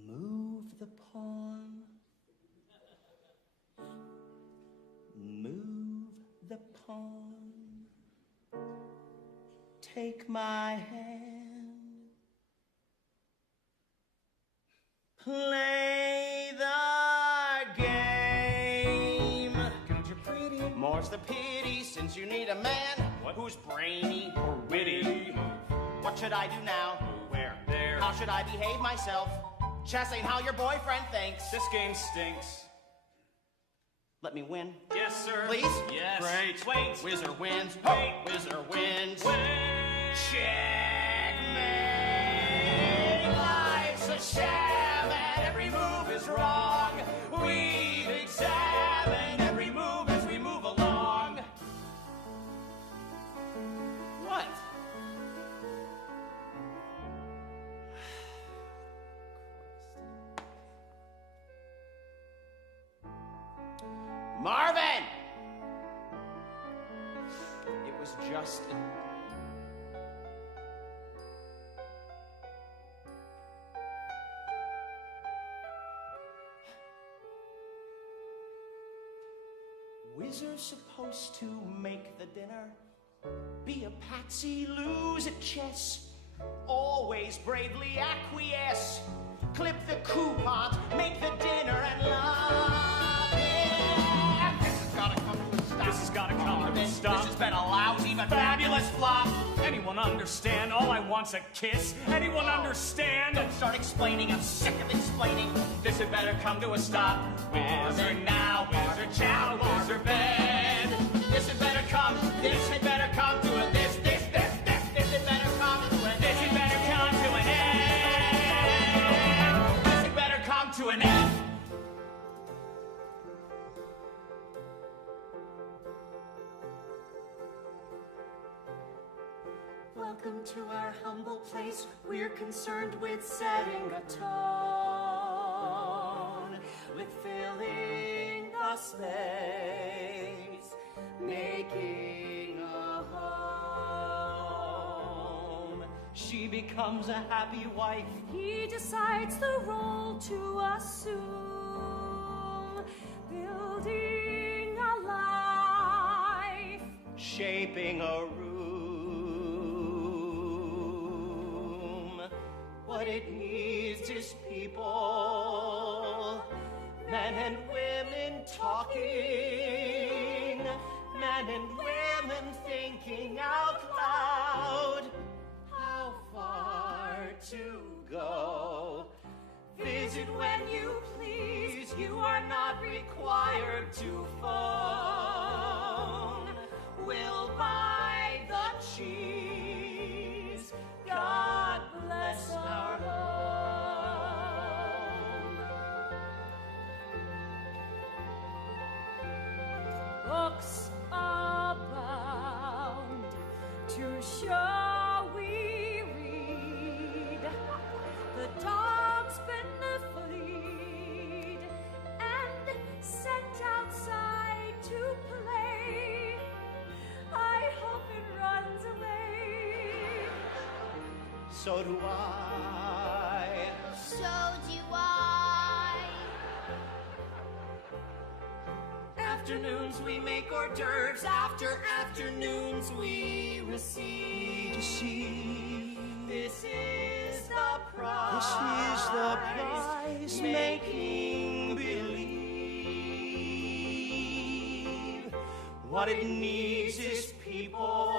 Move the pawn. Move the pawn. Take my hand. Play the game. Count your pretty. More's the pity since you need a man who's brainy or witty. What should I do now? Where? There. How should I behave myself? Chess ain't how your boyfriend thinks. This game stinks. Let me win. Yes, sir. Please? Yes. Great. Wait. Wizard wins. Wait. Wizard wins. Wait. Checkmate. Life's a sham and every move is wrong. We've examined every move as we move along. What? Marvin! It was just... Wizard's supposed to make the dinner, be a patsy, lose at chess, always bravely acquiesce, clip the coupons, make the dinner and love it. This has gotta come to a stop. This has gotta come to a stop. This has been a lousy but fabulous flop. Anyone understand? All I want's a kiss. Anyone understand? Don't start explaining, I'm sick of explaining. This had better come to a stop. Wizard now, wizard chow, wizard bed. This had better come to a this had better come to an end. This had better come to an end. This had better come to an end. Welcome to our humble place. We're concerned with setting a tone, with filling the space, making a home. she becomes a happy wife. He decides the role to assume, building a life, shaping a room. What it needs is people, men and women talking, men and women thinking out loud. How far to go? Visit when you please. You are not required to phone. We'll buy the cheese. God bless our home. Books abound to show we read. The dog's been fleed and sent outside to play. I hope it runs away. So do I. So do I. Afternoons we make hors d'oeuvres. After afternoons we receive. This is the price. Making believe. What it needs is people,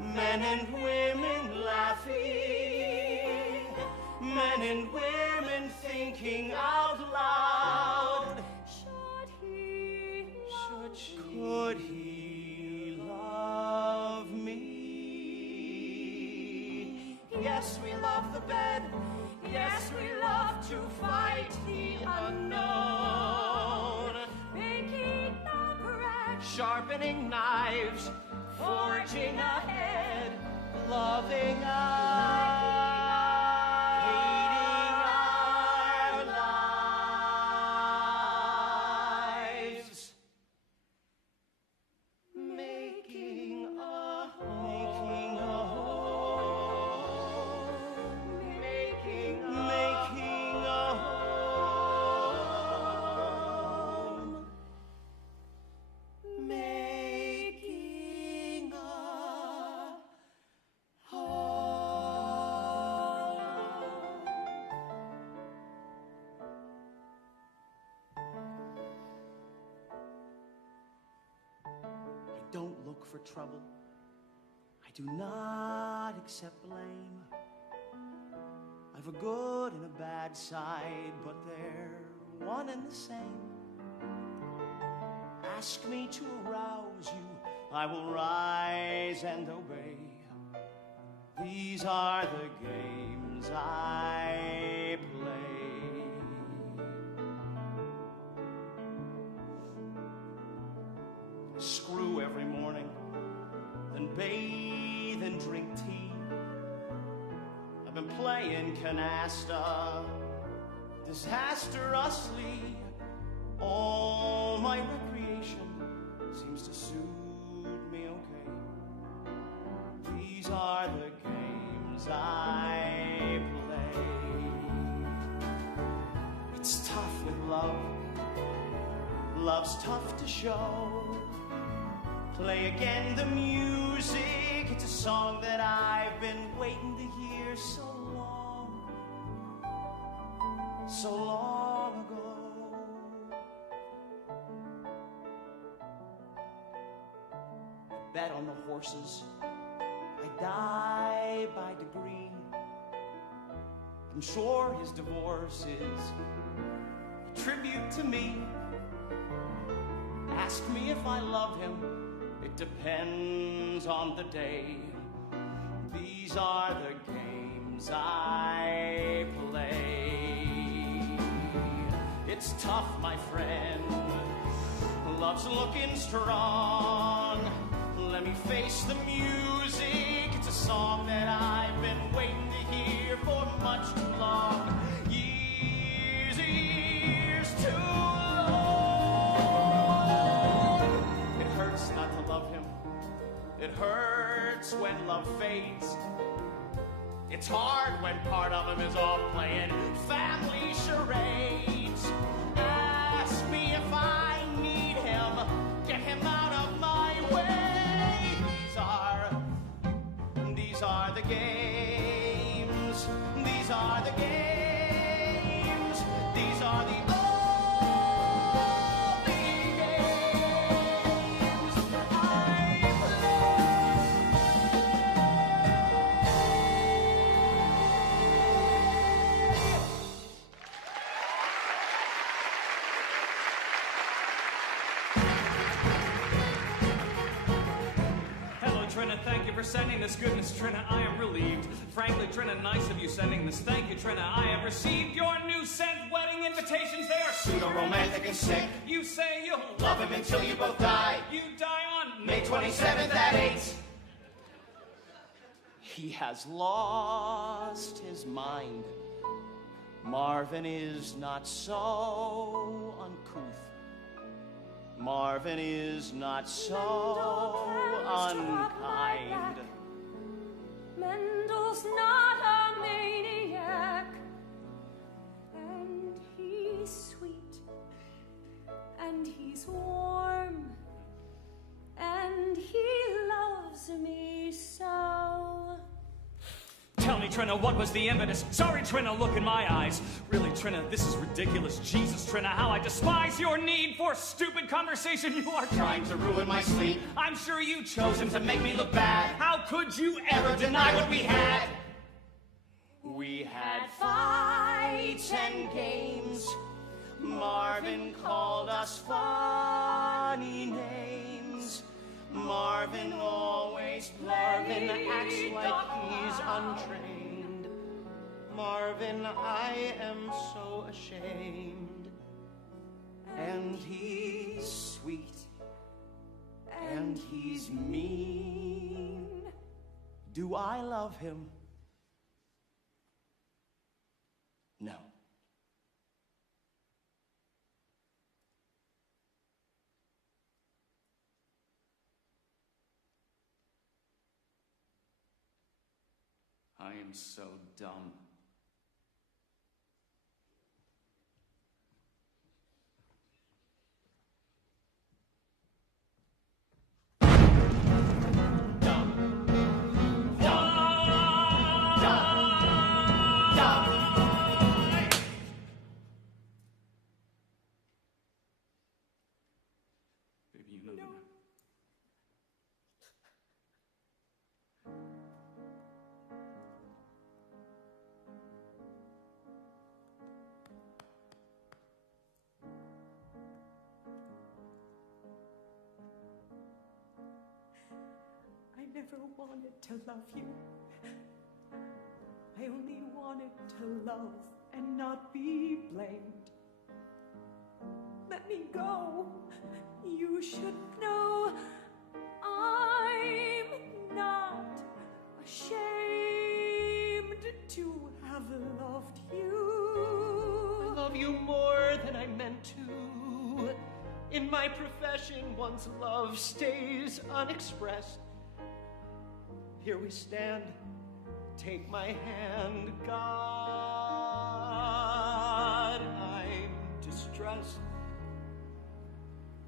men and women laughing, men and women thinking out loud. Could he love me? Yes, we love the bed. Yes, we love to fight the unknown. Making the bread, Sharpening knives, forging ahead, loving us, hating our lives, making a home, making a home, making a I don't look for trouble. I do not accept blame. I've a good and a bad side, but they're one and the same. Ask me to arouse you, I will rise and obey. These are the games I play. Screw every morning, then bathe and drink tea. I've been playing canasta disastrously. All my recreation seems to suit me okay. These are the games I play. It's tough with love. Love's tough to show. Play again the music. It's a song that I've been waiting to hear so long ago. I bet on the horses. I die by degree. I'm sure his divorce is a tribute to me. Ask me if I love him. It depends on the day. These are the games I play. It's tough, my friend. Love's looking strong. Let me face the music. It's a song that I've been waiting to hear for much too long. Years too long. It hurts not to love him. It hurts when love fades. It's hard when part of him is off playing family charades. Ask me if I need him, get him out of my way. These are the games. These are the games. These are the Trina, thank you for sending this goodness. Trina, I am relieved. Frankly, Trina, nice of you sending this. Thank you, Trina. I have received your new sent wedding invitations. They are pseudo-romantic and sick. You say you'll Love him until you both die. You die on May 27th at 8. He has lost his mind. Marvin is not so uncouth. Marvin is not so unkind. Mendel's not a maniac, and he's sweet, and he's warm, and he loves me so. Tell me, Trina, what was the impetus? Sorry, Trina, look in my eyes. Really, Trina, this is ridiculous. Jesus, Trina, how I despise your need for stupid conversation. You are Trying to ruin my sleep. I'm sure you chose him To make me look bad. How could you Ever deny what we had? We had fights and games. Marvin called us funny names. Marvin always Marvin acts like he's untrained. Marvin, I am so ashamed. And he's sweet. And he's mean. Do I love him? No. I am so dumb. Baby, you know that. I never wanted to love you. I only wanted to love and not be blamed. Let me go. You should know I'm not ashamed to have loved you. I love you more than I meant to. In my profession, one's love stays unexpressed. Here we stand. Take my hand, God. I'm distressed.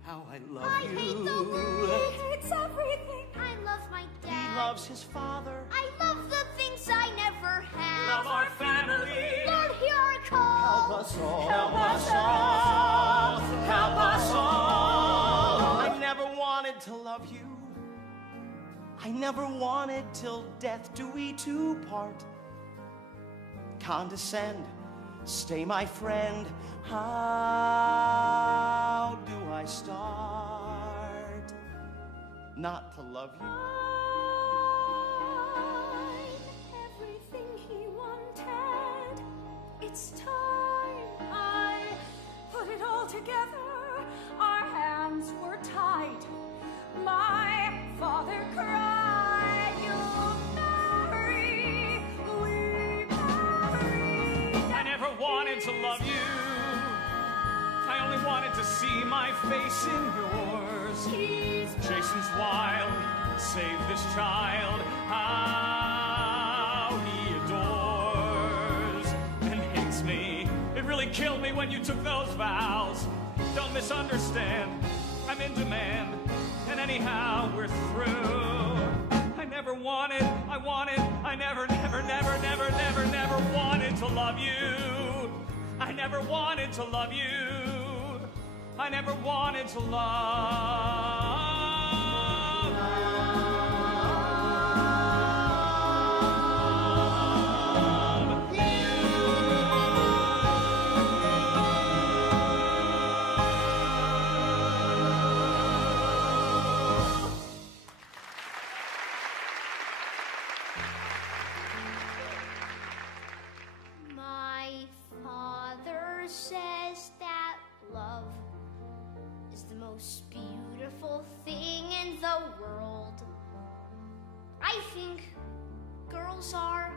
How I love I you. hate the world. He hates everything. I love my dad. He loves his father. I love the things I never had. Love our family. Lord, hear our call. Help us all. Help us all. Help us all. I never wanted to love you. I never wanted till death do we two part. Condescend, stay my friend. How do I start not to love you? Everything he wanted. It's time I put it all together. Our hands were tied. My father cried, "You'll marry, we marry." I never wanted to love you. I only wanted to see my face in yours. Jason's wild, save this child. How he adores. kill me when you took those vows. Don't misunderstand, I'm in demand, and anyhow we're through. I never wanted, I never wanted to love you. I never wanted to love you. I never wanted to love My father says that love is the most beautiful thing in the world. I think girls are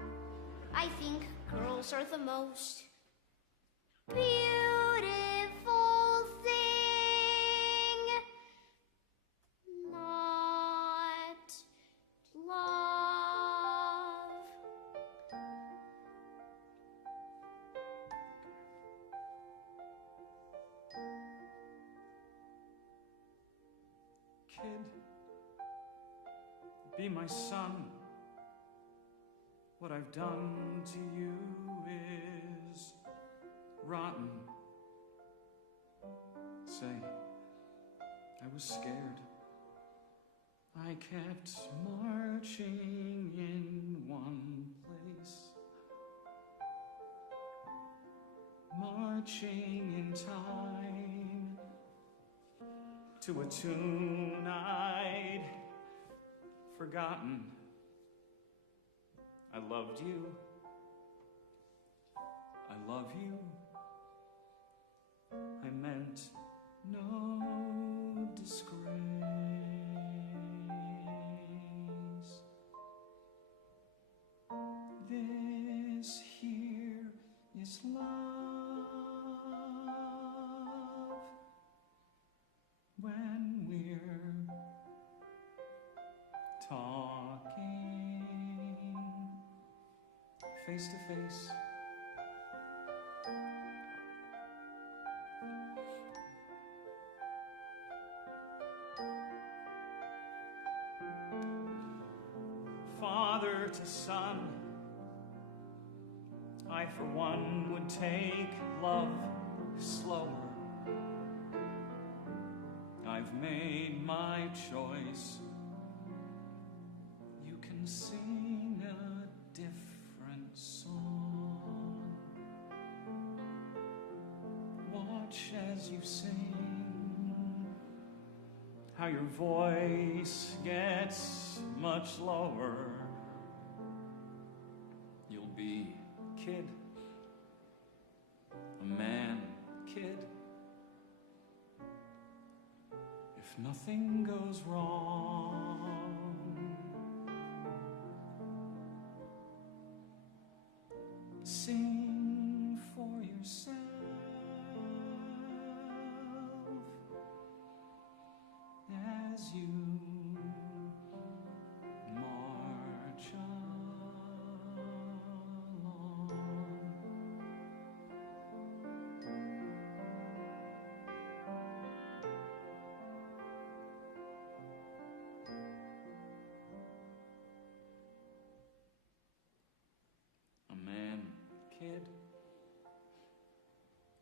the most beautiful thing. Not love. Kid, be my son. What I've done to you is rotten. Say, I was scared. I kept marching in one place, marching in time to a tune I'd forgotten. I loved you. I love you. I meant no disgrace. This here is love. When we're talking face to face, father to son, I for one would take love slower. I've made my choice. You can sing a different song. Watch as you sing, how your voice gets much lower. You'll be kid, a man kid. If nothing goes wrong, sing for yourself as you march along. A man, kid,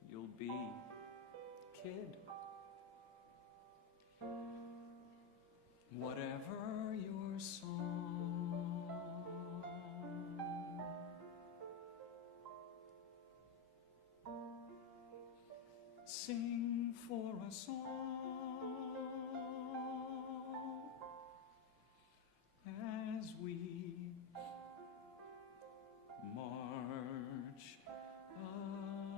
you'll be kid. Whatever your song, sing for us all as we march along.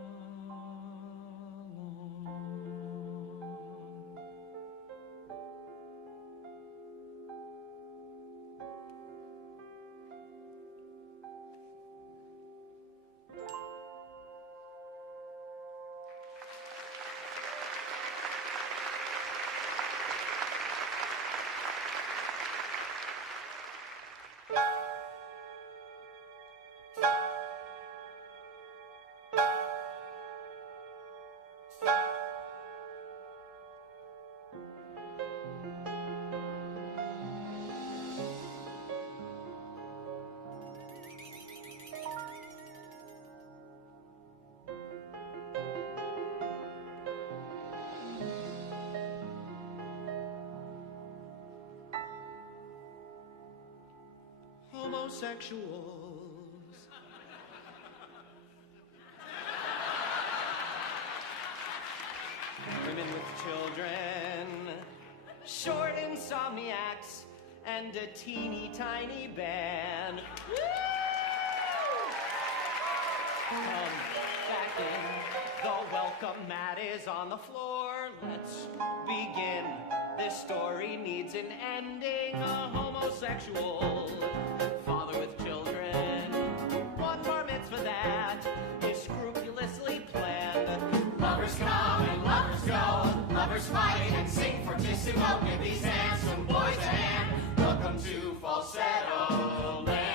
homosexuals. Women with children, short insomniacs, and a teeny tiny band. Woo! Come back in, the welcome mat is on the floor. Let's begin. This story needs an ending. A homosexual father with children, one bar mitzvah that is scrupulously planned. Lovers come and lovers go, lovers fight and sing fortissimo. Give these handsome boys a hand. Welcome to falsetto land.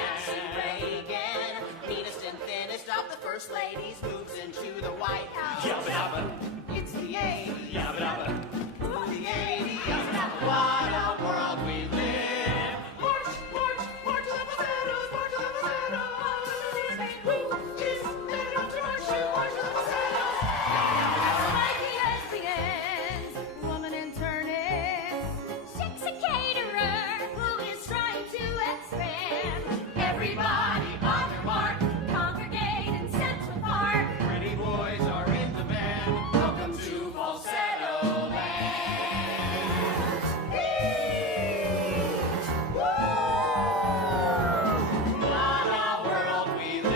Reagan, meanest and thinnest of the first ladies, moves into the White House. Yabba dabba, It's the 80s. yabba dabba. The 80s. What a world we live. March, march, march to the falsettos, march to the falsettos. Who is man enough to march to the falsettos? Like the lesbians, woman internist, sex a caterer who is trying to expand. Everybody on their mark, Congregate in Central Park. Pretty boys are in demand. welcome to falsetto land. What a world we live in.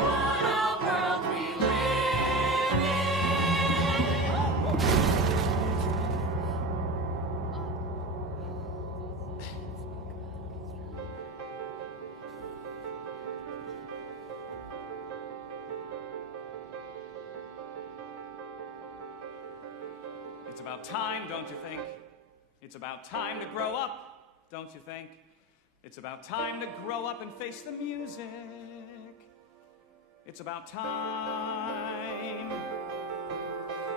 What a world we live in. It's about time, don't you think? It's about time to grow up, don't you think? It's about time to grow up and face the music. It's about time.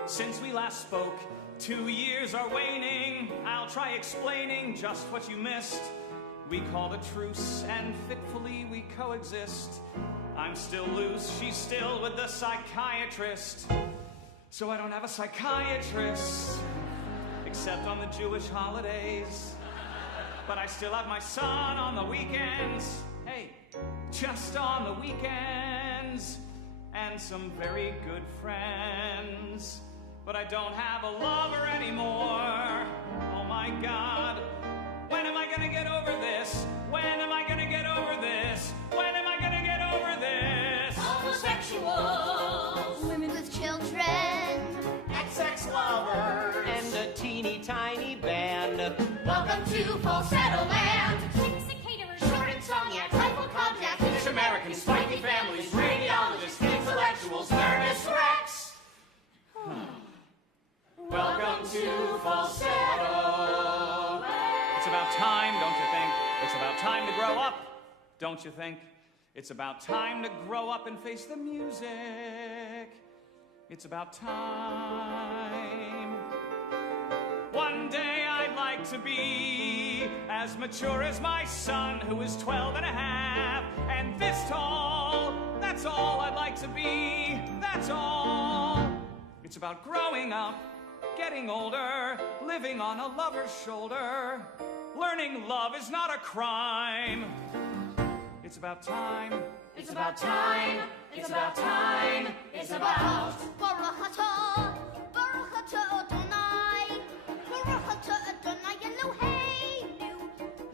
Since we last spoke, 2 years are waning. I'll try explaining just what you missed. We called a truce and fitfully we coexist. I'm still loose, she's still with the psychiatrist. So I don't have a psychiatrist, except on the Jewish holidays. But I still have my son on the weekends. Hey, just on the weekends. And some very good friends. But I don't have a lover anymore. Oh my God. When am I gonna get over this? When am I gonna get over this? When am I gonna get over this? Homosexuals, women with children, XX lovers and a teeny tiny band. Welcome to falsetto land. sex a caterer, Short insomnia, typhoid contact, Finnish Americans, spiky families, radiologists, intellectuals, nervous wrecks. Welcome to falsetto land. It's about time, don't you think? It's about time to grow up, don't you think? It's about time to grow up and face the music. It's about time. One day I'd like to be as mature as my son, who is 12 and a half, and this tall. That's all I'd like to be, that's all. It's about growing up, getting older, living on a lover's shoulder. Learning love is not a crime. It's about time. It's about time. It's about time. It's about Baruch atah, Baruch atah Adonai, Baruch atah Adonai Eloheinu,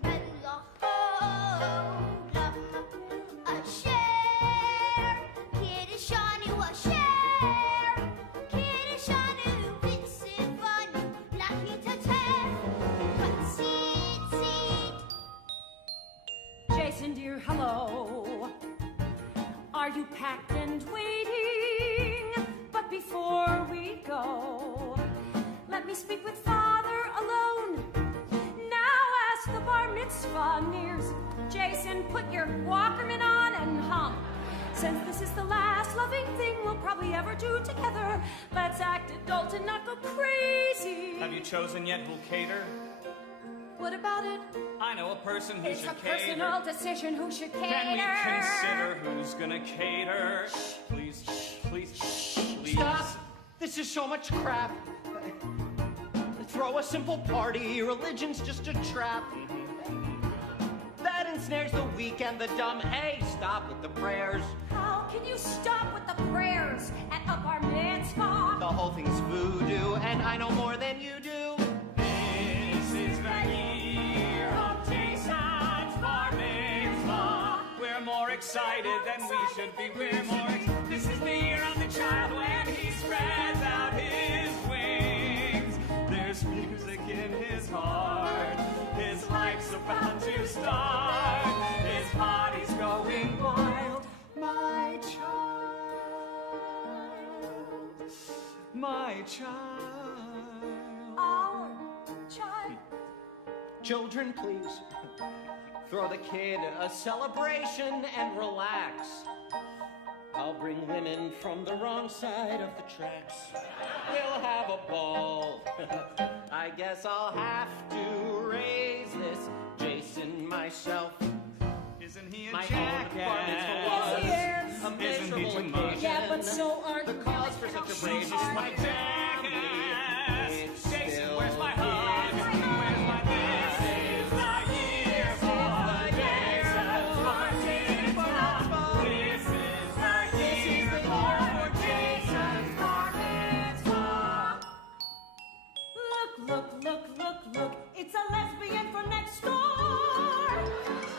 melech haolam, asher kiddushanu, asher kiddushanu, v'tzivanu lahitateh, v'tzitzit. Jason, dear, hello. Are you packed and waiting? But before we go, let me speak with Father alone. Now as the bar mitzvah nears, Jason, put your Walkman on and hum. Since this is the last loving thing we'll probably ever do together, let's act adult and not go crazy. Have you chosen yet who'll cater? What about it? I know a person who It's should a cater. personal decision who should cater. Can we consider who's gonna cater? Please, please, please. Stop. This is so much crap. Throw a simple party, religion's just a trap. That ensnares the weak and the dumb. Hey, stop with the prayers. How can you stop with the prayers at a bar mitzvah? The whole thing's voodoo, and I know more than you do. This is the year of Jason's bar mitzvah. We're more excited than we should be. We're more This is the year of the child when he spreads out his wings. There's music in his heart. His life's about to start. His body's going wild. My child. My child. Our child. Children, please. Throw the kid a celebration and relax. I'll bring women from the wrong side of the tracks. We'll have a ball. I guess I'll have to raise this Jason myself. Isn't he a My jackass? own bar mitzvah Yes, was a Isn't he miserable too much? occasion. Yeah, but so are The you. cause for such a brave She's my jackass. Jason, where's my hug? Where's my this? Is the year for Jason's bar mitzvah. This is the year for Jason's bar mitzvah. Look, it's a lesbian from next door.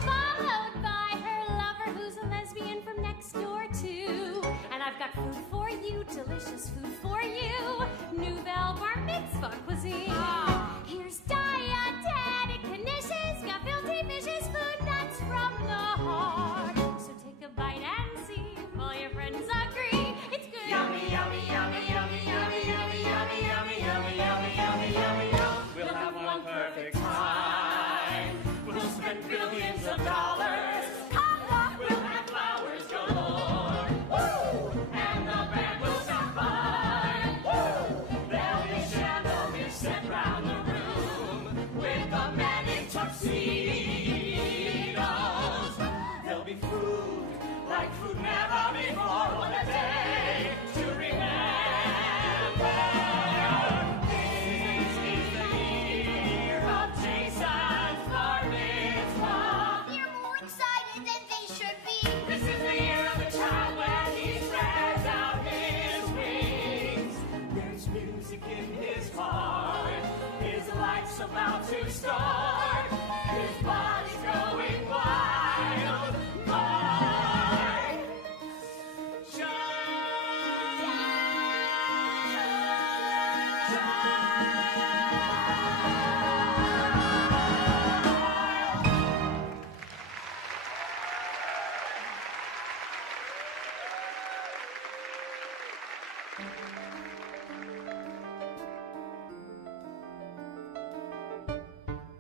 Followed by her lover, who's a lesbian from next door too. And I've got food for you, delicious food for you. Nouvelle bar mitzvah cuisine. Here's dietetic knishes, got filthy fishes, food that's from the heart. So take a bite and see if all your friends agree. It's good. Yummy, yummy, yummy, yummy, yummy, yummy, yummy, yummy, yummy, yummy, yummy, yummy, yum. We'll have one perfect time. We'll spend billions of dollars. We'll have flowers galore. Woo! And the band will sound fine. Woo! There'll be chandeliers set round the room with the men in tuxedos. There'll be food like food never before. What a day to remember. This is the year of Jason's bar mitzvah. They're more excited than they should be. This is the year of the child when he spreads out his wings. There's music in his heart. His life's about to start. His body's going wild. My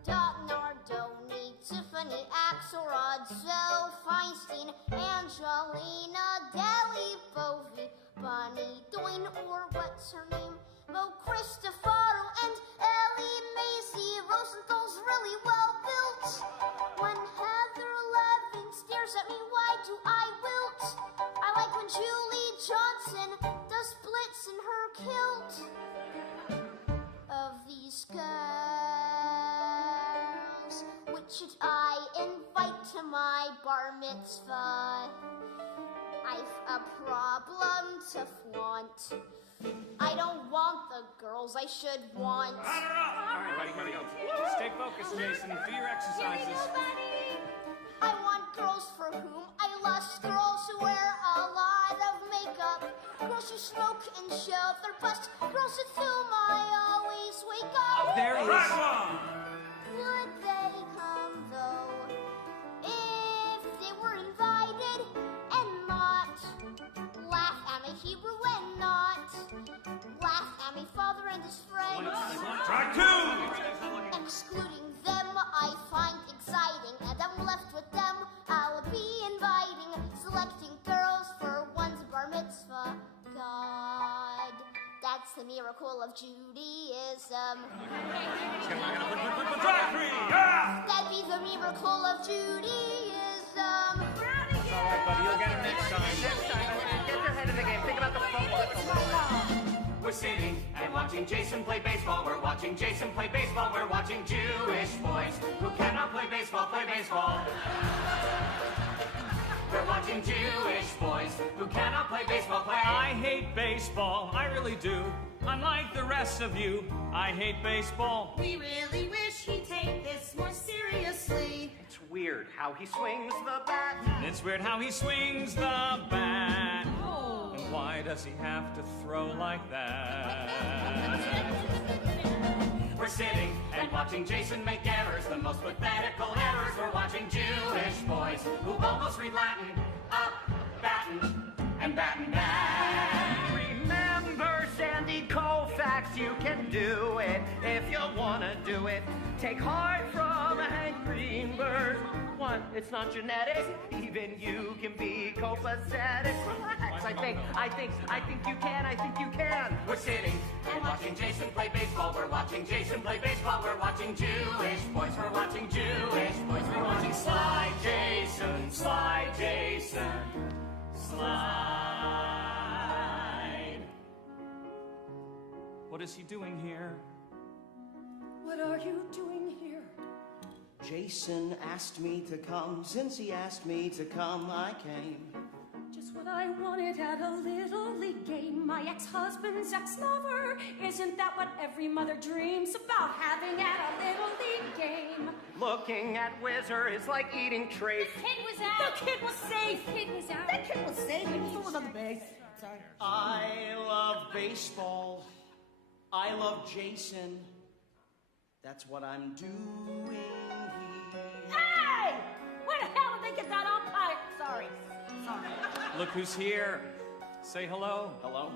Don Nardoni, Tiffany Axelrod, Zoe Feinstein, Angelina Deli, Bovi, Bonnie Doyne, or what's her name? Mo Cristofaro and Ellie Macy. Rosenthal's really well built. When Heather Levin stares at me, why do I wilt? I like when Julie Johnson does splits in her kilt. Of these girls, which should I invite to my bar mitzvah? I've a problem to flaunt. I don't want the girls I should want. All right, ready, go. Stay focused, Jason. Do your exercises. I want girls for whom I lust. Girls who wear a lot of makeup. Girls who smoke and shove their butts. Girls with whom I always wake up. There is. Could they come though? If they were invited and not laugh at my Hebrew and not laugh at my father and his friends. Track two. Excluding them I find exciting, and I'm left with them I'll be inviting, selecting girls for one's bar mitzvah. God, that's the miracle of Judaism. Track three. Yeah. That'd be the miracle of Judaism. It's all right, buddy. You'll get it next time. Next time, get your head in the game. Think about the football. We're sitting and watching Jason play baseball. We're watching Jason play baseball. We're watching Jewish boys who cannot play baseball, play baseball. We're watching Jewish boys who cannot play baseball, play. I hate baseball, I really do. Unlike the rest of you, I hate baseball. We really wish he'd take this more seriously. It's weird how he swings the bat. It's weird how he swings the bat. Oh. And why does he have to throw like that? We're sitting and watching Jason make errors, the most pathetical errors. We're watching Jewish boys who almost read Latin, up, battin', and battin' back. Remember Sandy Koufax, you can do it if you wanna do it. Take heart from Hank Greenberg. What? It's not genetic. Even you can be copacetic. Relax. I think you can. I think you can. We're sitting and watching Jason play baseball. We're watching Jason play baseball. We're watching Jewish boys. We're watching Jewish boys. We're watching Slide Jason, Slide Jason, Slide. What is he doing here? What are you doing here? Jason asked me to come. Since he asked me to come, I came. Just what I wanted at a little league game. My ex-husband's ex-lover. Isn't that what every mother dreams about, having at a little league game? Looking at Whizzer is like eating trafe. The kid was out. The kid was safe. The kid was out. That kid was safe. He was on the base. Sorry. I love baseball. I love Jason. That's what I'm doing here. Hey! Where the hell did they get that umpire? Sorry. Look who's here. Say hello. Hello?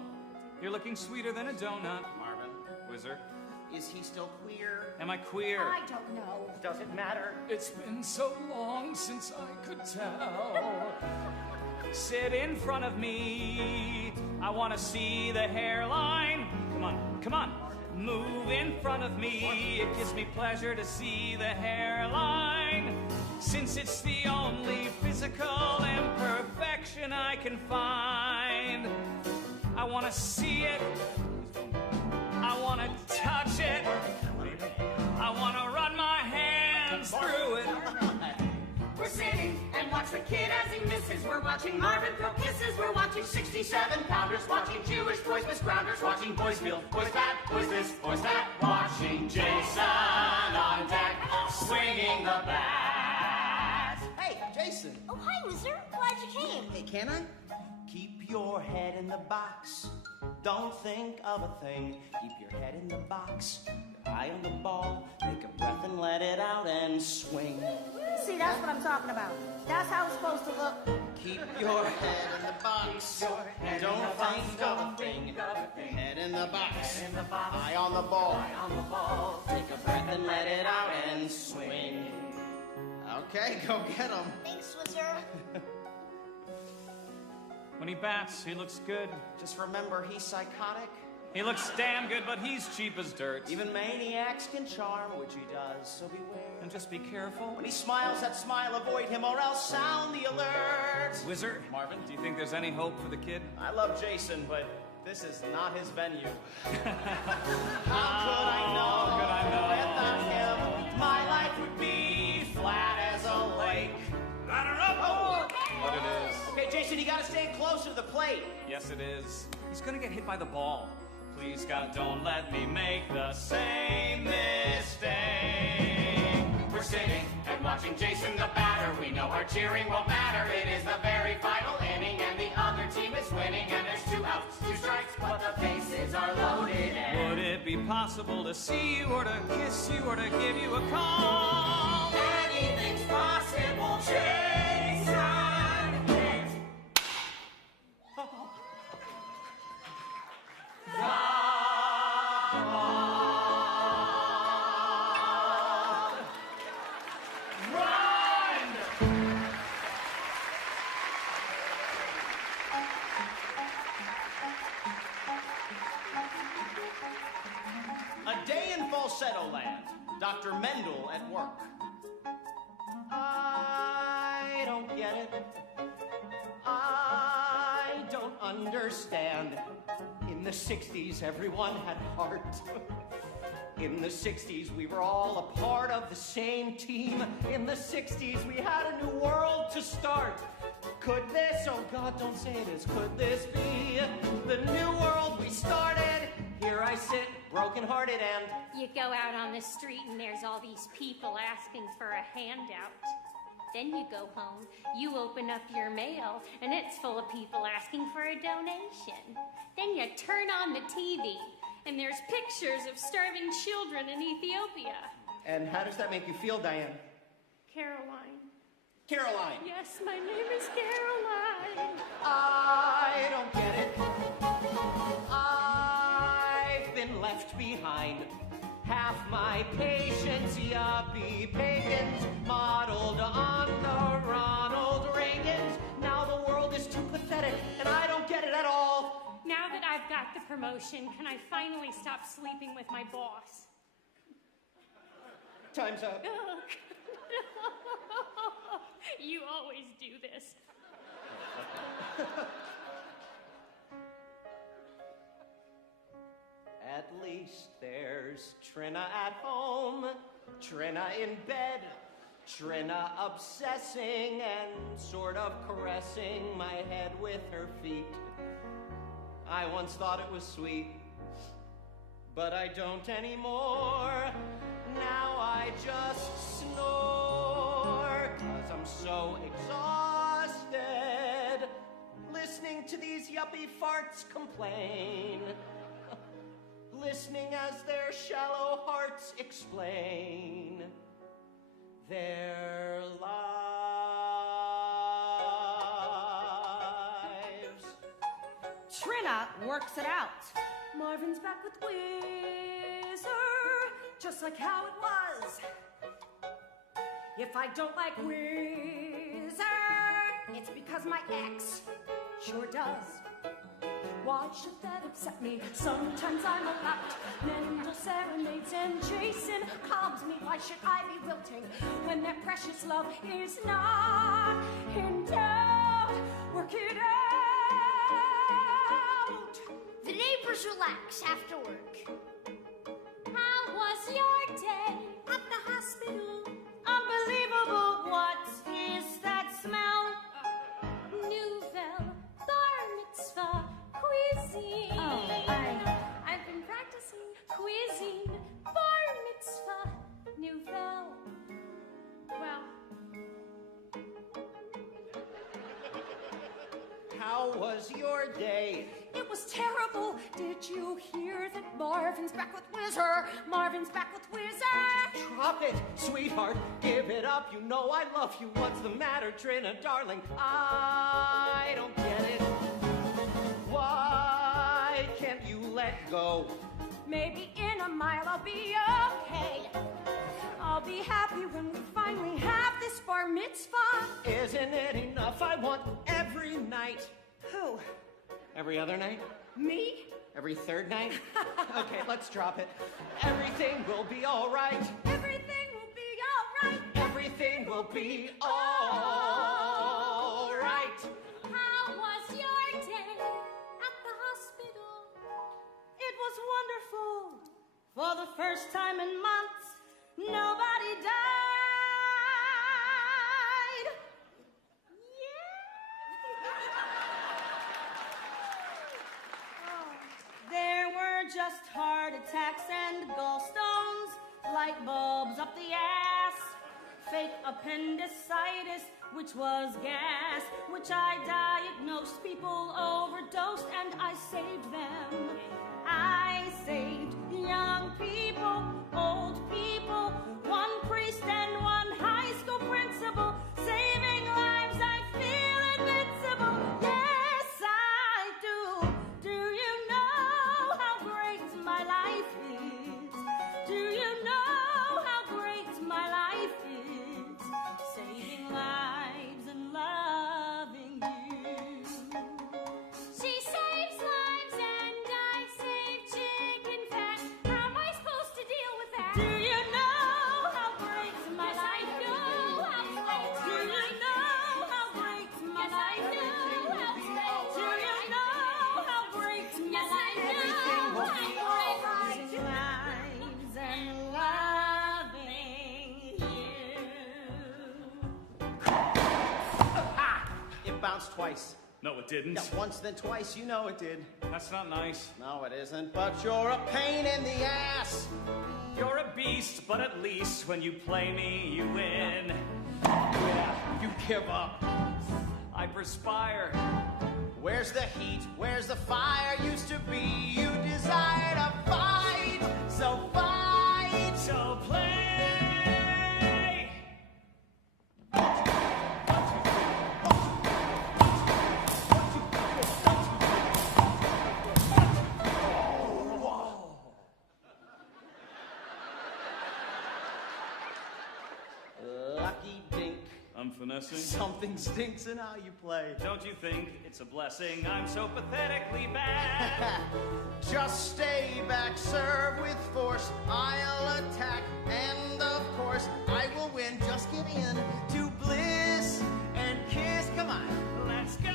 You're looking sweeter than a donut. Marvin. Whizzer. Is he still queer? Am I queer? I don't know. Does it matter? It's been so long since I could tell. Sit in front of me. I want to see the hairline. Come on, come on. Move in front of me. It gives me pleasure to see the hairline, since it's the only physical imperfection I can find. I want to see it. I want to touch it. I want to run my hands through it. We're sitting and watch the kid as he misses. We're watching Marvin throw kisses. We're watching 67-pounders, watching Jewish boys, Miss Grounders, watching boys field, boys bat, boys this, boys that, watching Jason on deck, swinging the bat. Hey, Jason. Oh, hi, Whizzer. Glad you came. Hey, can I? Keep your head in the box. Don't think of a thing. Keep your head in the box. Your eye on the ball. Take a breath and let it out and swing. See, that's what I'm talking about. That's how it's supposed to look. Keep your head in the box. Don't think of a thing. Head in the box. Eye on the ball. Take a breath and let it out and swing. Okay, go get him. Thanks, Whizzer. When he bats, he looks good. Just remember, he's psychotic. He looks damn good, but he's cheap as dirt. Even maniacs can charm, which he does, so beware. And just be careful. When he smiles that smile, avoid him or else sound the alert. Whizzer, Marvin, do you think there's any hope for the kid? I love Jason, but this is not his venue. How could I know? Without him, my life would be flat as a lake. But it is. Okay, Jason, you gotta stay closer to the plate. Yes, it is. He's gonna get hit by the ball. Please, God, don't let me make the same mistake. We're sitting and watching Jason the batter. We know our cheering won't matter. It is the very final inning, and the other team is winning. And there's 2 outs, 2 strikes, but the bases are loaded. Would it be possible to see you, or to kiss you, or to give you a call? Anything's possible, Jason. A day in falsetto land. Dr. Mendel at work. I don't get it. I don't understand. In In the 60s, everyone had heart. In the 60s, we were all a part of the same team. In the 60s, we had a new world to start. Could this, oh God, don't say this, could this be the new world we started? Here I sit, broken-hearted, and You go out on the street and there's all these people asking for a handout. Then you go home, you open up your mail, and it's full of people asking for a donation. Then you turn on the TV, and there's pictures of starving children in Ethiopia. And how does that make you feel, Diane? Caroline. Caroline! Yes, my name is Caroline. I don't get it. I've been left behind. Half my patients, yuppie pagans, modeled on the Ronald Reagans. Now the world is too pathetic, and I don't get it at all. Now that I've got the promotion, can I finally stop sleeping with my boss? Time's up. You always do this. At least there's Trina at home, Trina in bed, Trina obsessing and sort of caressing my head with her feet. I once thought it was sweet, but I don't anymore. Now I just snore, 'cause I'm so exhausted, listening to these yuppie farts complain. Listening as their shallow hearts explain their lives. Trina works it out. Marvin's back with Whizzer, just like how it was. If I don't like Whizzer, it's because my ex sure does. Why should that upset me? Sometimes I'm a lot. Mental serenades and Jason calms me. Why should I be wilting when that precious love is not in doubt? Work it out. The neighbors relax after work. How was your day At the hospital, Unbelievable. What is that smell? Nouvelle bar mitzvah cuisine. I've been practicing cuisine. Bar mitzvah. Nouvelle. Well, How was your day? it was terrible. Did you hear that Marvin's back with Whizzer? Marvin's back with Whizzer. Drop it, sweetheart, give it up. You know I love you. What's the matter, Trina, darling? I don't get it. Why can't you let go? Maybe in a mile I'll be okay. I'll be happy when we finally have this bar mitzvah. Isn't it enough? I want every night. Who? Every other night? Me? Every third night? Okay, let's drop it. Everything will be all right. Everything will be all right. Everything will be all right. how was your day at the hospital? It was wonderful. For the first time in months, nobody died. There were just heart attacks and gallstones, light bulbs up the ass, fake appendicitis, which was gas, which I diagnosed. People overdosed and I saved them. I saved young people, old people, one priest and one high school principal, saving lives. I feel invincible. Yes, I do. Do you know how great my life is? Do you know how great my life is? Saving lives and loving you. She saves lives and twice. No, it didn't. Yeah, once then twice, you know it did. That's not nice. No, it isn't, but you're a pain in the ass. You're a beast, but at least when you play me, you win. Yeah, you give up. I perspire. Where's the heat? Where's the fire? Used to be you desire to fight. So fight. So play. Lucky dink. I'm finessing. Something stinks in how you play. Don't you think it's a blessing? I'm so pathetically bad. Just stay back, serve with force. I'll attack, and of course I will win. Just give in to bliss and kiss. Come on. Let's go.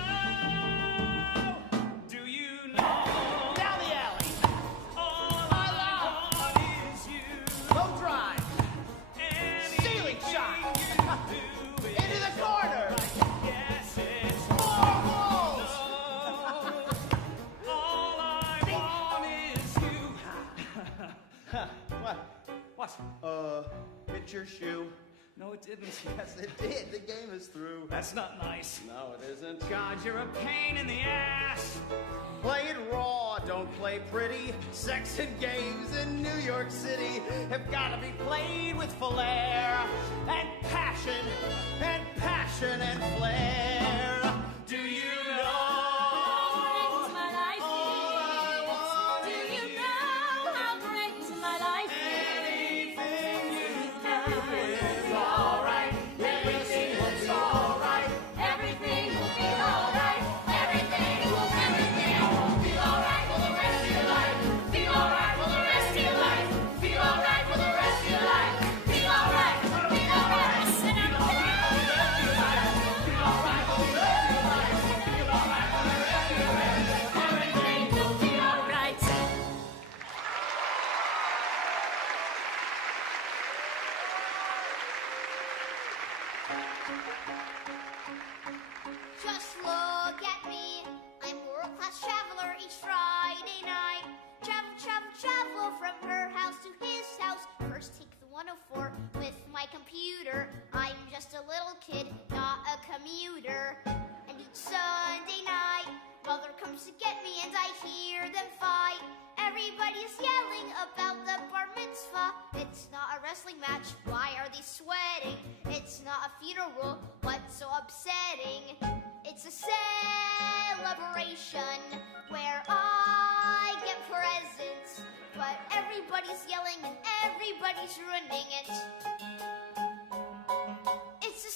Do you know? Down the alley. All I want is you. Go drive. Ceiling shot. Into the corner. Yes, it's More walls. all I want is you. What? What? Hit your shoe. No, it didn't. Yes, it did. The game is through. That's not nice. No, it isn't. God, you're a pain in the ass. Play it raw, don't play pretty. Sex and games in New York City have got to be played with flair and passion and flair. Do you know? My life All I want do is you know how great my life anything you do is all right? Everything will be all right. Everything will be all right. Everything will be all right for the rest of your life. Feel all right for the rest of your life. Feel all right for the rest of your life. Feel all right. Feel all right. And I'm everything will be all right. Just look at me. I'm a world-class traveler each Friday night. Travel, travel, travel from her house to his house. First take the 104 with my computer. I'm just a little kid, not a commuter. And each Sunday night, mother comes to get me and I hear them fight. Everybody's yelling about the bar mitzvah. It's not a wrestling match, why are they sweating? It's not a funeral, what's so upsetting? It's a celebration where I get presents, but everybody's yelling and everybody's ruining it. It's a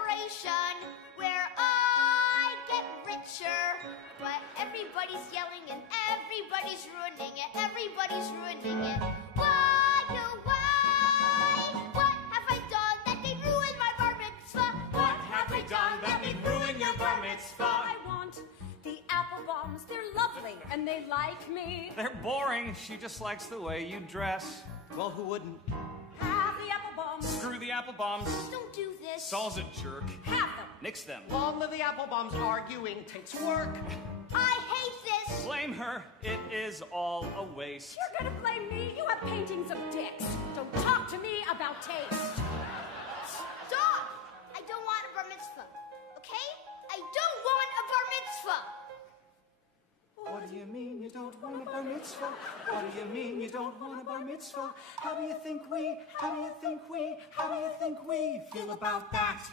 celebration where I get richer, but everybody's yelling and everybody's ruining it. Everybody's ruining it. Why, oh why? What have I done that they ruined my bar mitzvah? What have I done that they ruined your bar mitzvah? I want the apple bombs. They're lovely and they like me. They're boring. She just likes the way you dress. Well, who wouldn't? Have the apple bombs. Screw the apple bombs. Don't do this. Saul's a jerk. Have them. Nix them. Long live the apple bombs. Arguing takes work. I hate this. Blame her. It is all a waste. You're gonna blame me? You have paintings of dicks. Don't talk to me about taste. Stop! I don't want a bar mitzvah. Okay? I don't want a bar mitzvah. What do you mean you don't want a bar mitzvah? What do you mean you don't want a bar mitzvah? How do you think we feel about that?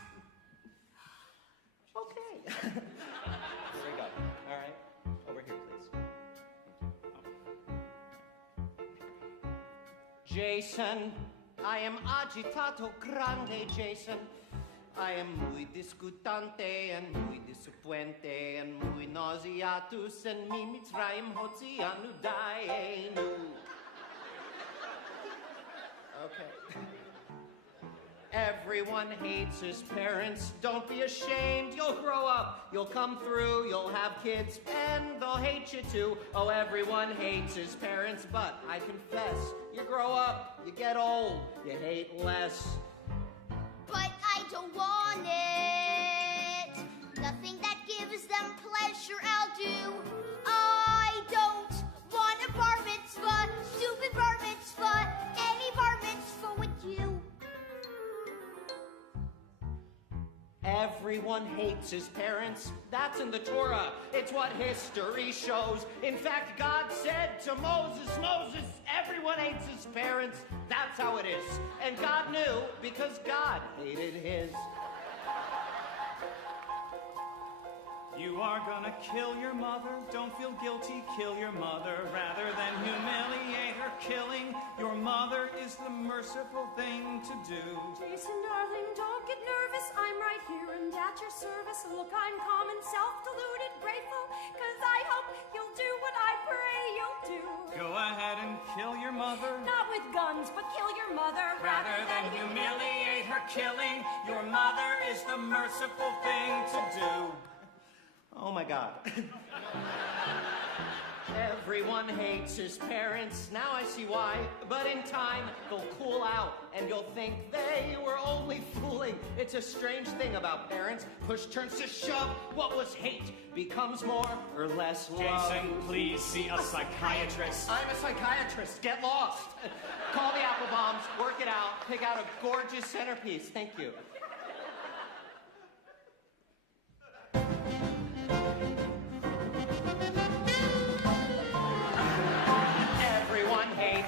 Okay. Here we go. All right. Over here, please. Jason, I am agitato grande, Jason. I am muy discutante and muy disappointe and muy nauseatus and mi mitzrayim hotzianu daenu. Okay. Everyone hates his parents. Don't be ashamed. You'll grow up. You'll come through. You'll have kids. And they'll hate you too. Oh, everyone hates his parents. But I confess, you grow up. You get old. You hate less. But I don't want it. Everyone hates his parents. That's in the Torah. It's what history shows. In fact, God said to Moses, Moses, everyone hates his parents. That's how it is. And God knew because God hated his. You are gonna kill your mother. Don't feel guilty, kill your mother. Rather than humiliate her, killing your mother is the merciful thing to do. Jason, darling, don't get nervous. I'm right here and at your service. Look, I'm calm and self-deluded, grateful, cause I hope you'll do what I pray you'll do. Go ahead and kill your mother. Not with guns, but kill your mother. Rather than humiliate her, killing your mother is the merciful thing to do. Oh my God. Everyone hates his parents. Now I see why. But in time, they'll cool out and you'll think they were only fooling. It's a strange thing about parents. Push turns to shove. What was hate becomes more or less love. Jason, please see a psychiatrist. I'm a psychiatrist. Get lost. Call the apple bombs. Work it out. Pick out a gorgeous centerpiece. Thank you.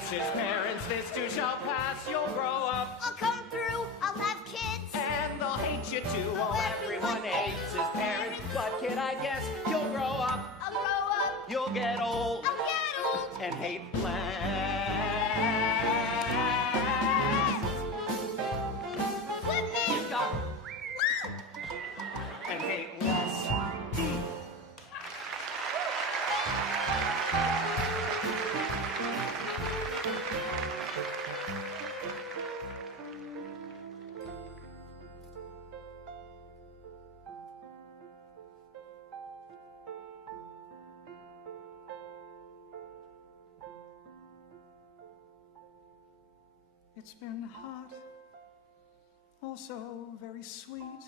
His parents, this too shall pass, you'll grow up. I'll come through, I'll have kids. And they'll hate you too, oh, everyone hates his parents. But kid, I guess you'll grow up. I'll grow up. You'll get old. I'll get old. And hate less. Flip me. You've got and hate less. It's been hot, also very sweet,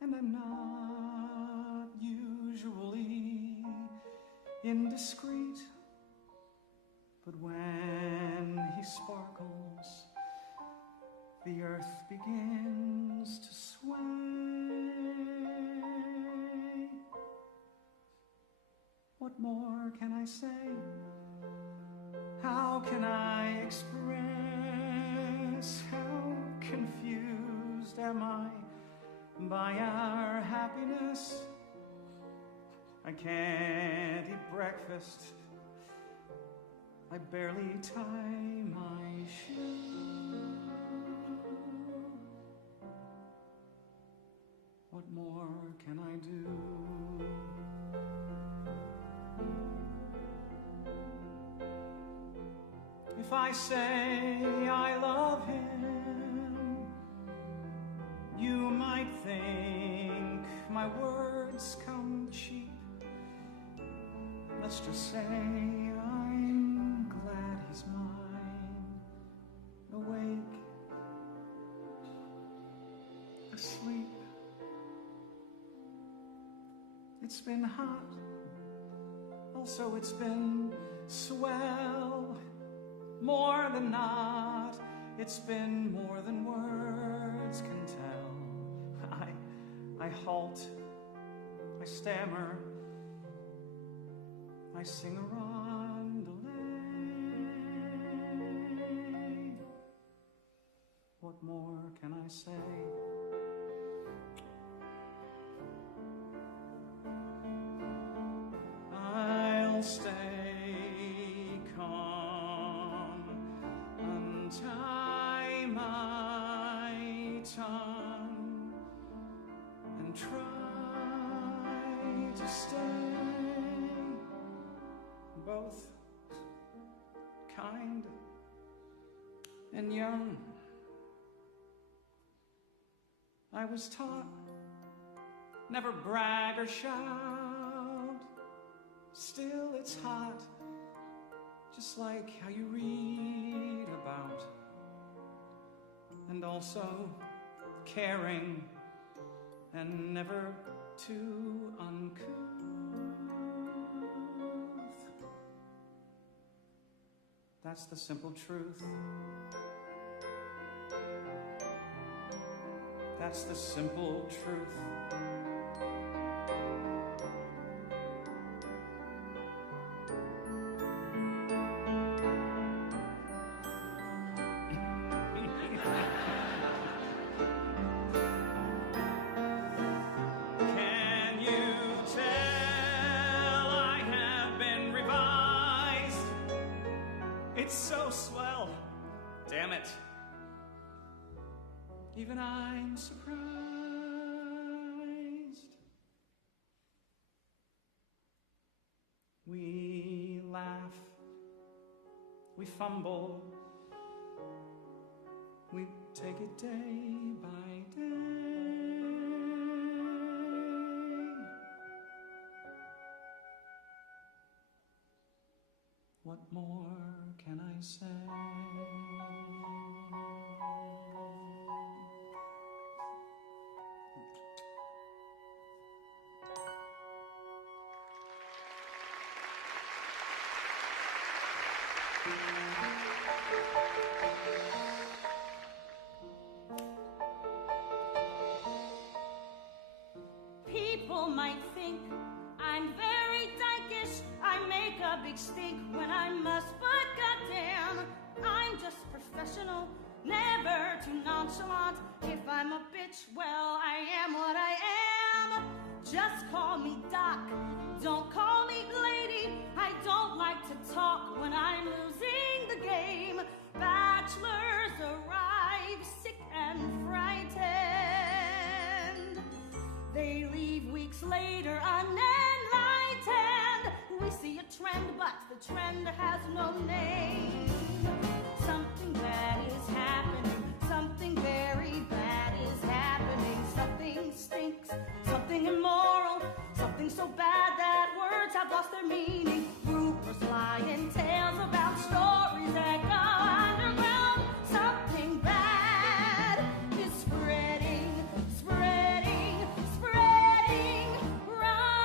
and I'm not usually indiscreet, but when he sparkles, the earth begins to sway. What more can I say? How can I express how confused am I by our happiness? I can't eat breakfast. I barely tie my shoe. What more can I do? If I say I love him, you might think my words come cheap. Let's just say I'm glad he's mine, awake, asleep. It's been hot, also it's been swell. More than not, it's been more than words can tell. I halt, I stammer, I sing a rondelay. What more can I say? I'll stay calm, untie my tongue, and try to stay both kind and young. I was taught never brag or shout. Still it's hot, just like how you read about. And also caring and never too uncouth. That's the simple truth. That's the simple truth. Can you tell I have been revised? It's so swell. Damn it. Even I'm surprised. We laugh, we fumble, we take it day by day. What more can I say? People might think I'm very dykeish. I make a big stink when I must, but goddamn, I'm just professional, never too nonchalant. If I'm a bitch, well, I am what I am. Just call me Doc, don't call me lady. I don't like to talk when I'm losing the game. Bachelors arrive sick and frightened. They leave weeks later unenlightened. We see a trend, but the trend has no name. Something bad is happening. Something very bad is happening. Something stinks. Something immoral. Something so bad that words have lost their meaning. Rumors lie in tales about stories that go underground. Something bad is spreading, spreading, spreading round.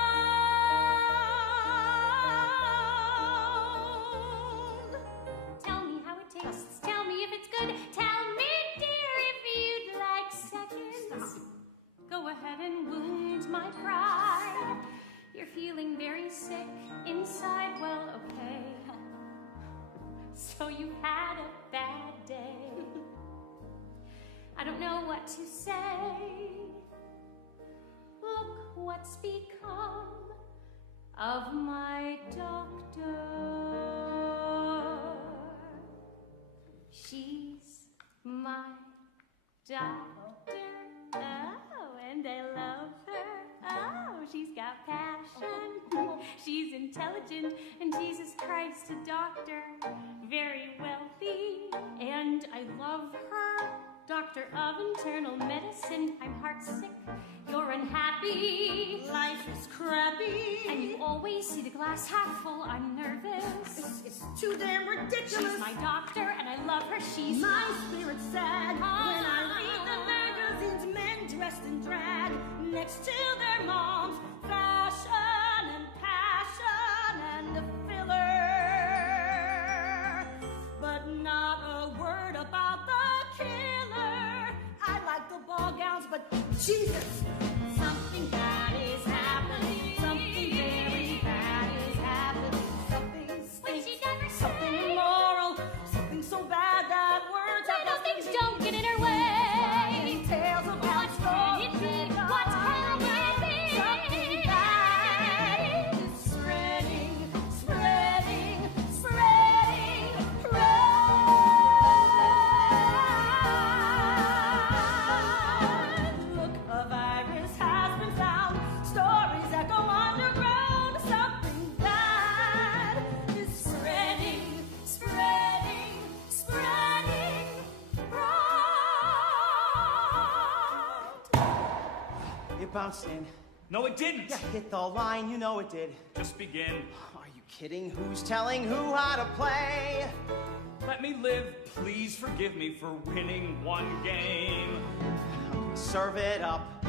Tell me how it tastes. Tell me if it's good. Tell me, dear, if you'd like seconds. Go ahead and wound my pride. You're feeling very sick inside. Well, okay. So you've had a bad day. I don't know what to say. Look what's become of my doctor. She's my doctor. Oh, and I love her. Oh, she's got passion. She's intelligent, and Jesus Christ, a doctor. Very wealthy, and I love her. Doctor of internal medicine. I'm heartsick. You're unhappy. Life is crappy. And you always see the glass half full. I'm nervous. It's too damn ridiculous. She's my doctor, and I love her. She's my spirit's sad when I read the magazines. Men dressed in drag next to their moms. Fashion and passion and a filler, but not a word about the killer. I like the ball gowns, but Jesus, something bad is happening. Something very bad is happening. Something stinks. Something immoral. Something so bad that words have little things don't get in her way. Tales about What can it be? What can it be? Something bad is spreading, spreading, spreading round. Look, a virus has been found. Stories that go underground. Something bad is spreading, spreading, spreading round. It bounced in. No, it didn't. You hit the line, you know it did. Just begin. Are you kidding? Who's telling who how to play? Let me live. Please forgive me for winning one game. Serve it up.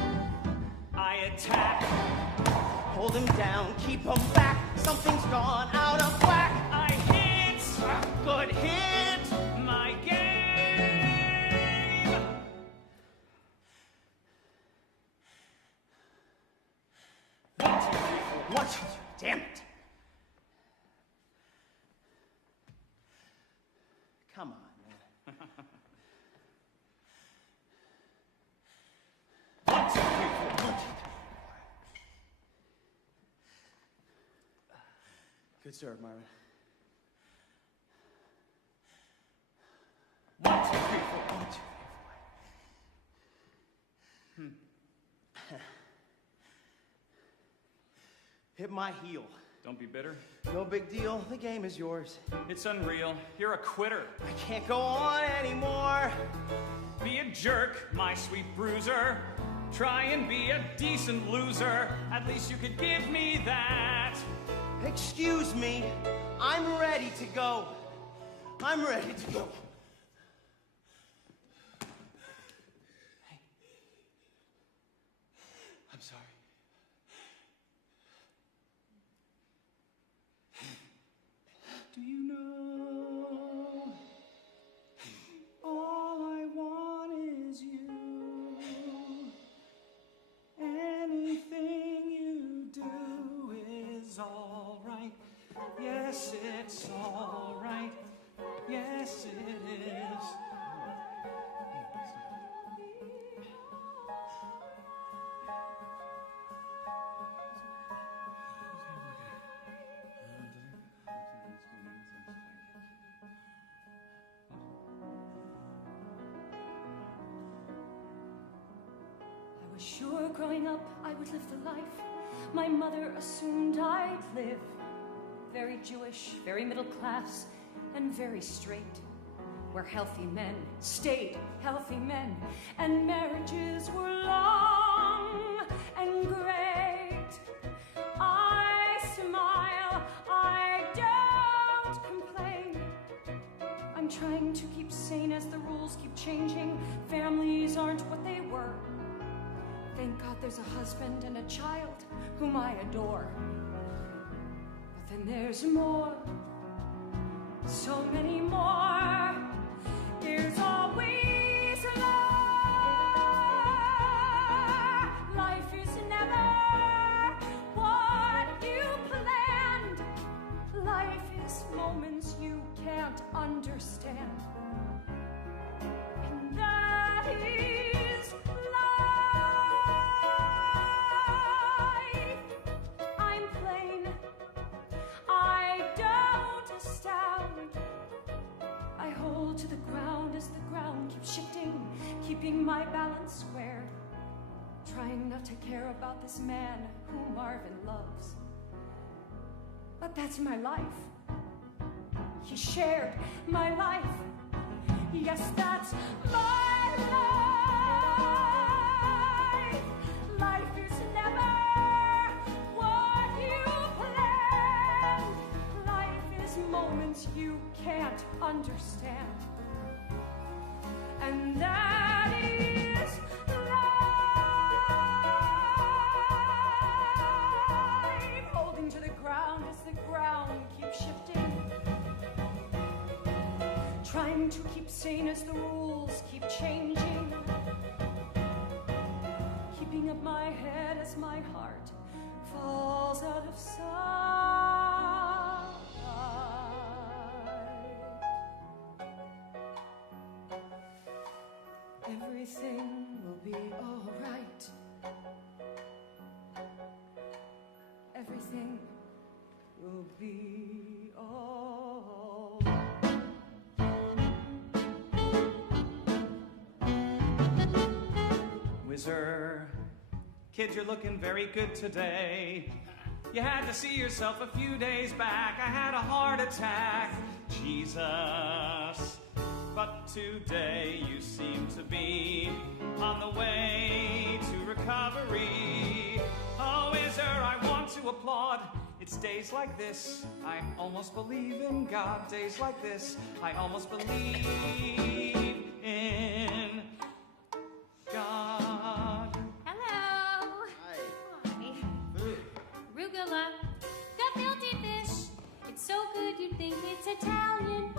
I attack. Hold him down, keep him back. Something's gone out of whack. I hit. Good hit. My game. What? Damn it. Come on, man. 1, 2, 3, 4. 1, 2, 3, 4. Good serve, Marvin. 1, 2, 3, 4. 1, 2, 3, 4. Hit my heel. Don't be bitter. No big deal. The game is yours. It's unreal. You're a quitter. I can't go on anymore. Be a jerk, my sweet bruiser. Try and be a decent loser. At least you could give me that. Excuse me. I'm ready to go. I'm ready to go. Hey. I'm sorry. Do you know all I want is you? Anything you do is all right. Yes, it's all right. Yes, it is. I was sure growing up I would live the life my mother assumed I'd live. Very Jewish, very middle class, and very straight. Where healthy men stayed healthy men, and marriages were long and great. I smile, I don't complain. I'm trying to keep sane as the rules keep changing. Families aren't what they were. Thank God there's a husband and a child whom I adore. But then there's more, so many more. There's always more. Life is never what you planned. Life is moments you can't understand. And that is life. I'm plain. I don't astound. I hold to the ground as the ground keeps shifting, keeping my balance square. Trying not to care about this man whom Marvin loves. But that's my life. He shared my life. Yes, that's my life. Life is never what you planned. Life is moments you can't understand. And that is life. Holding to the ground as the ground keeps shifting. Trying to keep sane as the rules keep changing. Keeping up my head as my heart falls out of sight. Everything will be all right. Everything will be all right. Whizzer, kid, you're looking very good today. You had to see yourself a few days back. I had a heart attack. Jesus. But today you seem to be on the way to recovery. Oh, Whizzer, I want to applaud. It's days like this, I almost believe in God. Days like this, I almost believe in God. Hello. Hi. Hi. Food. Arugula. Gefilte fish. It's so good you'd think it's Italian.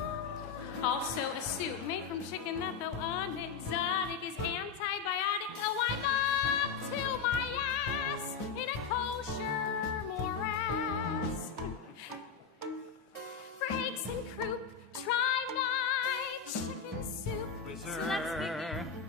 Also a soup made from chicken that though unexotic is antibiotic. Oh, I'm up to my ass in a kosher, more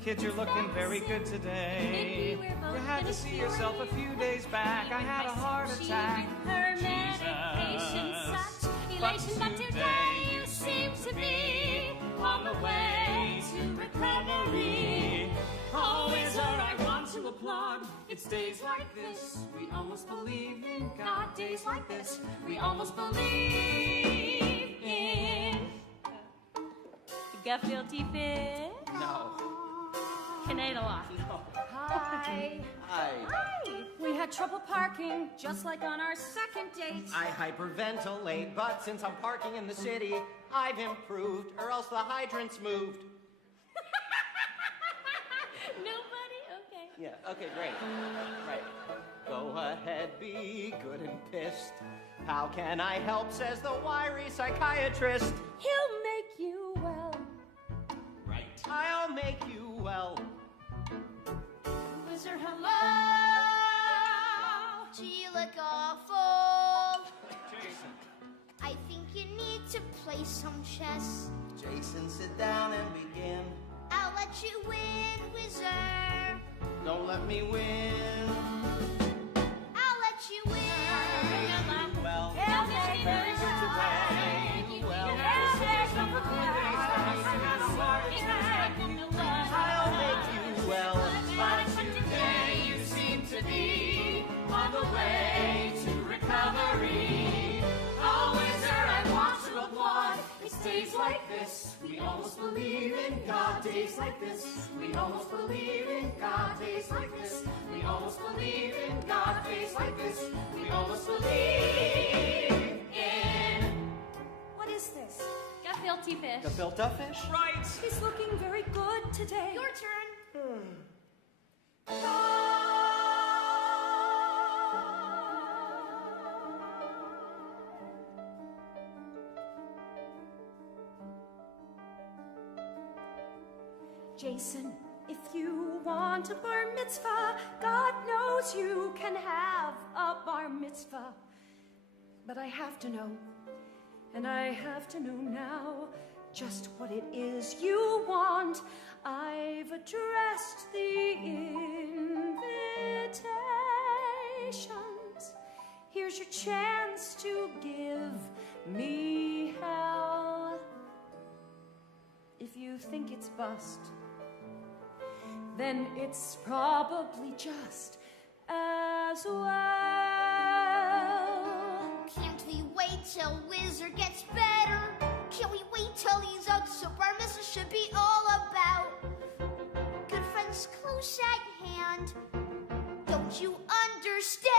Kids, you're looking very good today. You had to see yourself a few days back. I had a heart attack. Her medication, such elation, but today you seem to be on the way to recovery. Oh, Wizard, I want to applaud. It's days like this, we almost believe in God. Days like this, we almost believe in. Guilty fish? No. Canada. Hi. Hi. We had trouble parking, just like on our second date. I hyperventilate, but since I'm parking in the city, I've improved, or else the hydrant's moved. Nobody? Okay. Yeah, okay, great. Right. Go ahead, be good and pissed. How can I help, says the wiry psychiatrist. He'll make you well. Right. I'll make you well. Wizard, hello. Gee, you look awful. Jason. I think you need to play some chess. Jason, sit down and begin. I'll let you win, Wizard. Don't let me win. I'll let you win. Well, He'll make very good today. Well, I'll make you well. But today you seem to be on the way to recovery. Oh, Wizard, I want to applaud. It's days like this, we almost believe in God. Days like this, we almost believe in God. Days like this, we almost believe in God. Days like this, we almost believe in. What is this? Guilty fish. Gefilte fish? Right. He's looking very good today. Your turn. Jason, if you want a bar mitzvah, God knows you can have a bar mitzvah. But I have to know, and I have to know now, just what it is you want. I've addressed the invitations. Here's your chance to give me hell. If you think it's bust, then it's probably just as well. Can't we wait till Wizard gets better? Can't we wait till he's out? So bar mitzvah should be all about good friends close at hand. Don't you understand?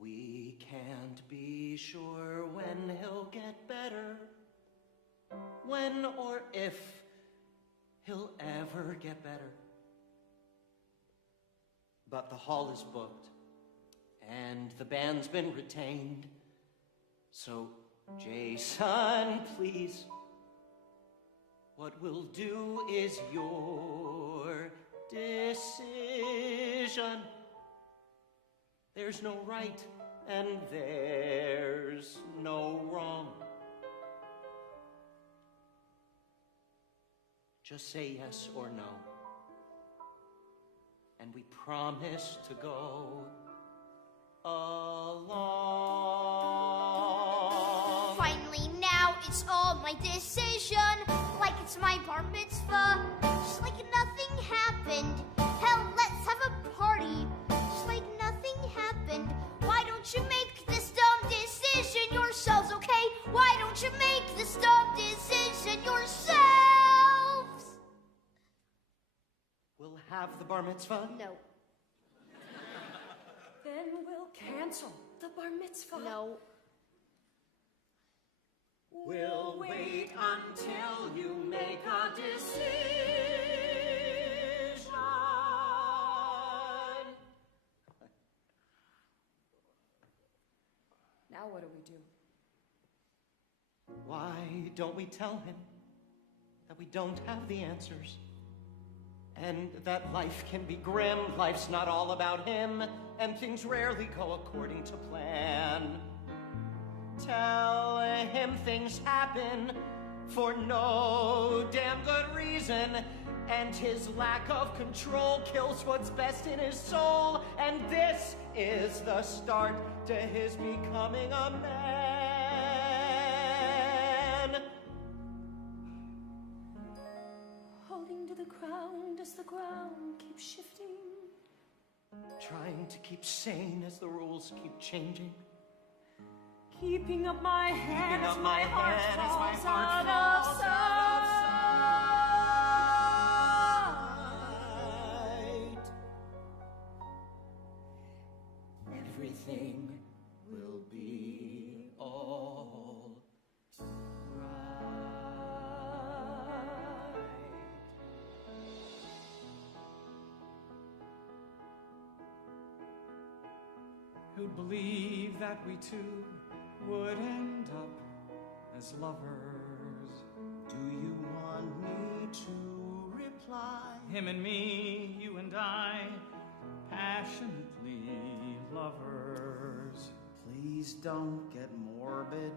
We can't be sure when he'll get better, when or if he'll ever get better. But the hall is booked, and the band's been retained. So, Jason, please, what we'll do is your decision. There's no right and there's no wrong. Just say yes or no. And we promise to go along. Finally, now it's all my decision. Like it's my bar mitzvah. Just like nothing happened. Hell, let's have a party. Just like nothing happened. Why don't you make this dumb decision yourselves, okay? Why don't you make this dumb decision yourselves? We'll have the bar mitzvah. No. Then we'll cancel the bar mitzvah. No. We'll wait until you make a decision. Now what do we do? Why don't we tell him that we don't have the answers? And that life can be grim, life's not all about him, and things rarely go according to plan. Tell him things happen for no damn good reason, and his lack of control kills what's best in his soul, and this is the start to his becoming a man. Holding to the ground as the ground keeps shifting. Trying to keep sane as the rules keep changing. Keeping up my hand as my heart falls out out of of sight. Everything will be all right. Who'd believe that we two would end up as lovers? Do you want me to reply? Him and me, you and I, passionately lovers. Please don't get morbid.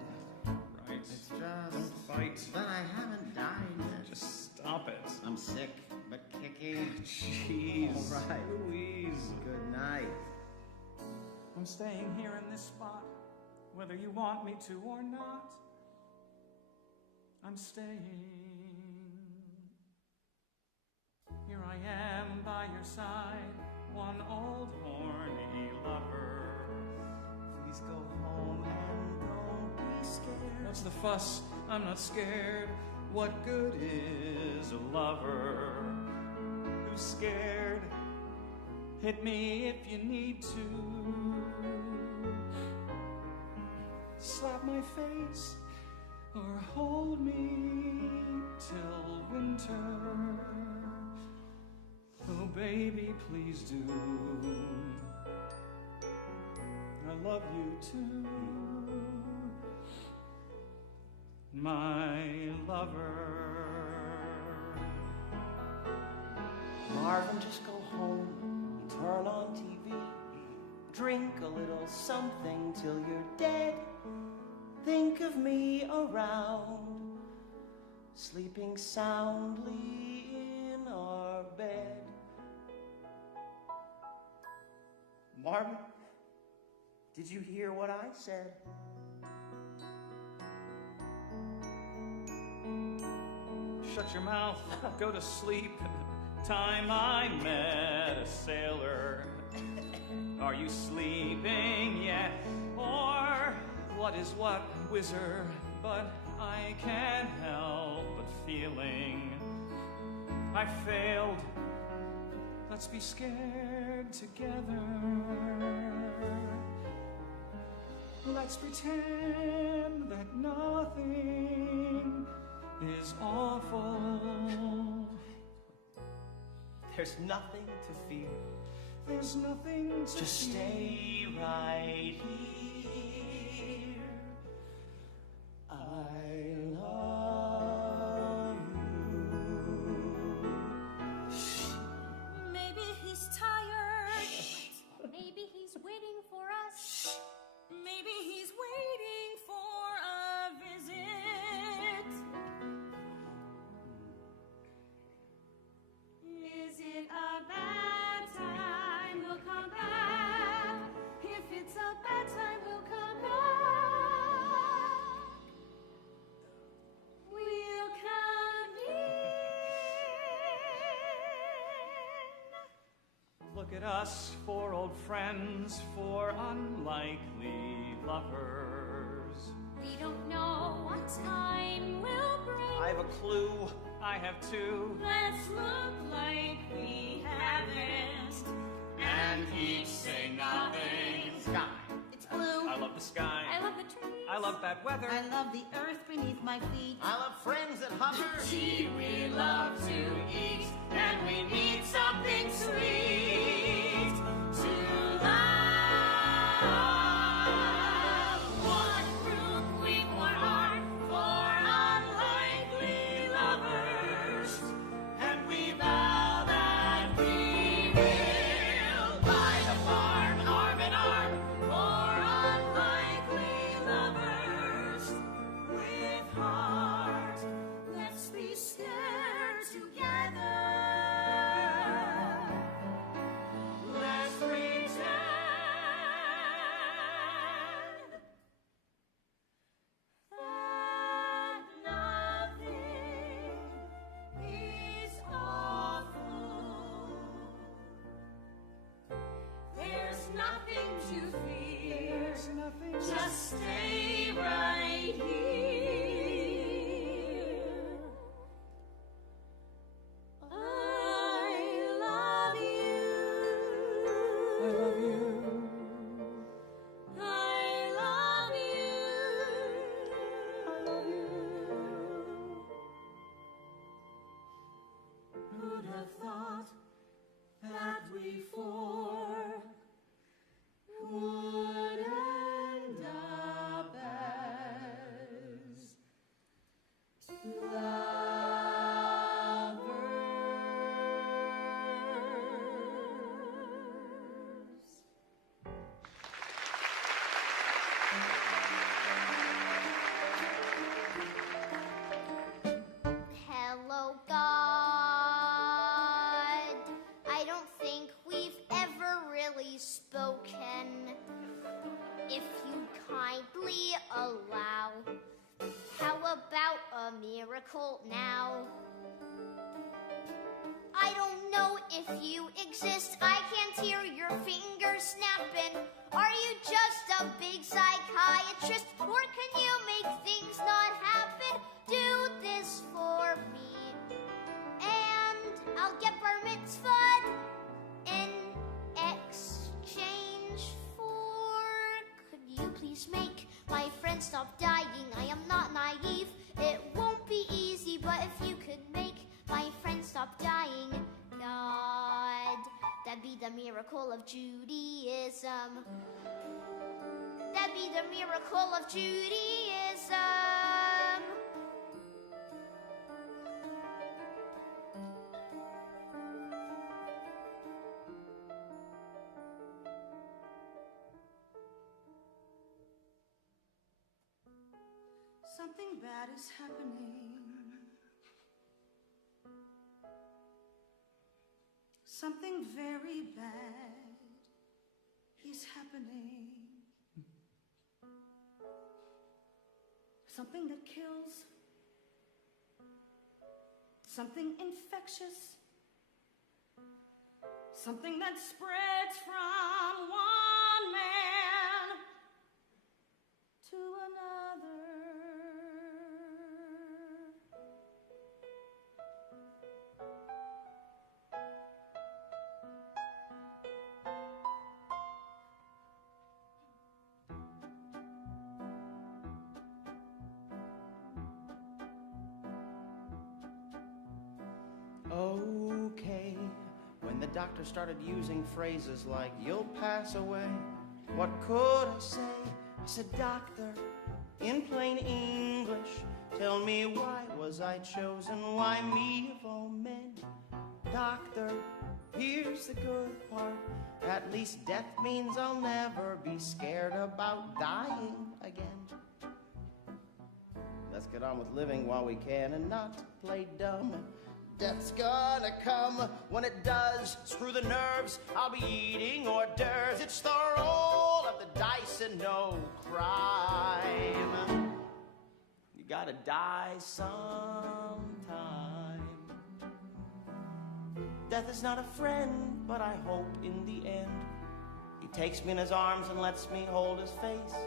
Right. It's Don't just fight. that I haven't died yet. Just stop it. I'm sick, but kicking. Jeez. All right. Louise. Good night. I'm staying here in this spot, whether you want me to or not. I'm staying. Here I am by your side, one old horny lover. Please go home and don't be scared. What's the fuss? I'm not scared. What good is a lover who's scared? Hit me if you need to. Slap my face or hold me till winter. Oh, baby, please do. I love you too, my lover. Marvin, just go home, turn on TV, drink a little something till you're dead. Think of me around, sleeping soundly in our bed. Marvin, did you hear what I said? Shut your mouth, go to sleep. Time I met a sailor. Are you sleeping yet? Or what is what, whizzer? But I can't help but feeling I failed. Let's be scared together. Let's pretend that nothing is awful. There's nothing to fear. There's nothing to Just fear. stay right here. I love you. Maybe he's tired. Maybe he's waiting for us. Maybe he's waiting for a visit. Is it a bad time? We'll come back. If it's a bad time, we'll come back. We'll come in. Look at us, four old friends, four unlikely lovers. We don't know what time will bring. I have a clue. I have two. Let's look like we haven't. And each say nothing. Sky. It's blue. I love the sky. I love the trees. I love bad weather. I love the earth beneath my feet. I love friends that hover. Gee, we love to eat, and we need something sweet to love. One room we four are, four unlikely lovers, and we vow that miracle now. I don't know if you exist. I can't hear your fingers snapping. Are you just a big psychiatrist? Or can you make things not happen? Do this for me, and I'll get bar mitzvahed in exchange for... Could you please make my friend stop dying? I am not naive. It won't be easy, but if you could make my friend stop dying, God, that'd be the miracle of Judaism. That'd be the miracle of Judaism. Something bad is happening. Something very bad is happening. Something that kills. Something infectious. Something that spreads from one man to another. Okay, when the doctor started using phrases like, you'll pass away, what could I say? I said, doctor, in plain English, tell me why was I chosen? Why me of all men? Doctor, here's the good part. At least death means I'll never be scared about dying again. Let's get on with living while we can and not play dumb. Death's gonna come. When it does, screw the nerves, I'll be eating hors d'oeuvres. It's the roll of the dice and no crime. You gotta die sometime. Death is not a friend, but I hope in the end he takes me in his arms and lets me hold his face.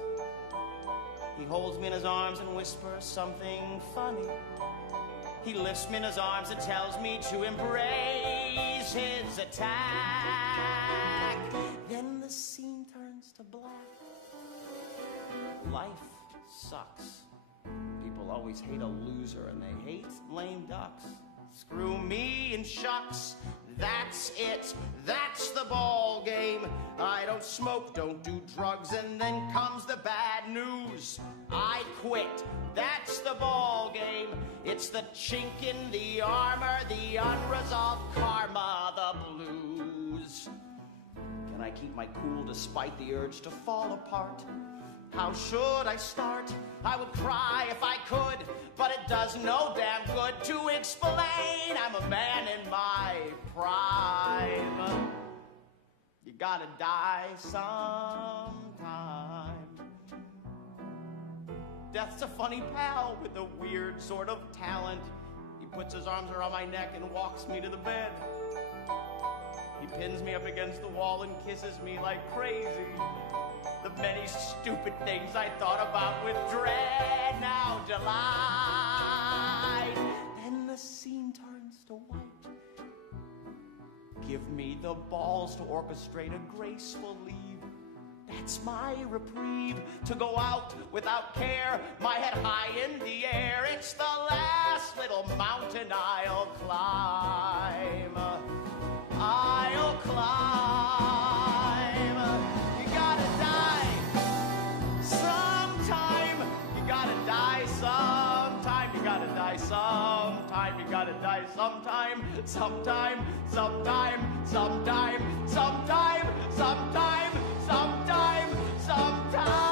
He holds me in his arms and whispers something funny. He lifts me in his arms and tells me to embrace his attack. Then the scene turns to black. Life sucks. People always hate a loser and they hate lame ducks. Screw me and shucks. That's it. That's the ball game. I don't smoke, don't do drugs, and then comes the bad news. I quit. That's the ball game. It's the chink in the armor, the unresolved karma, the blues. Can I keep my cool despite the urge to fall apart? How should I start? I would cry if I could, but it does no damn good to explain. I'm a man in my prime. You gotta die sometime. Death's a funny pal with a weird sort of talent. He puts his arms around my neck and walks me to the bed. He pins me up against the wall and kisses me like crazy. The many stupid things I thought about with dread now delight. Then the scene turns to white. Give me the balls to orchestrate a graceful leave. That's my reprieve, to go out without care, my head high in the air. It's the last little mountain I'll climb. I'll climb. You gotta die sometime. You gotta die sometime. You gotta die sometime. You gotta die sometime. Sometime. Sometime. Sometime. Sometime. Sometime. Sometime. Sometime.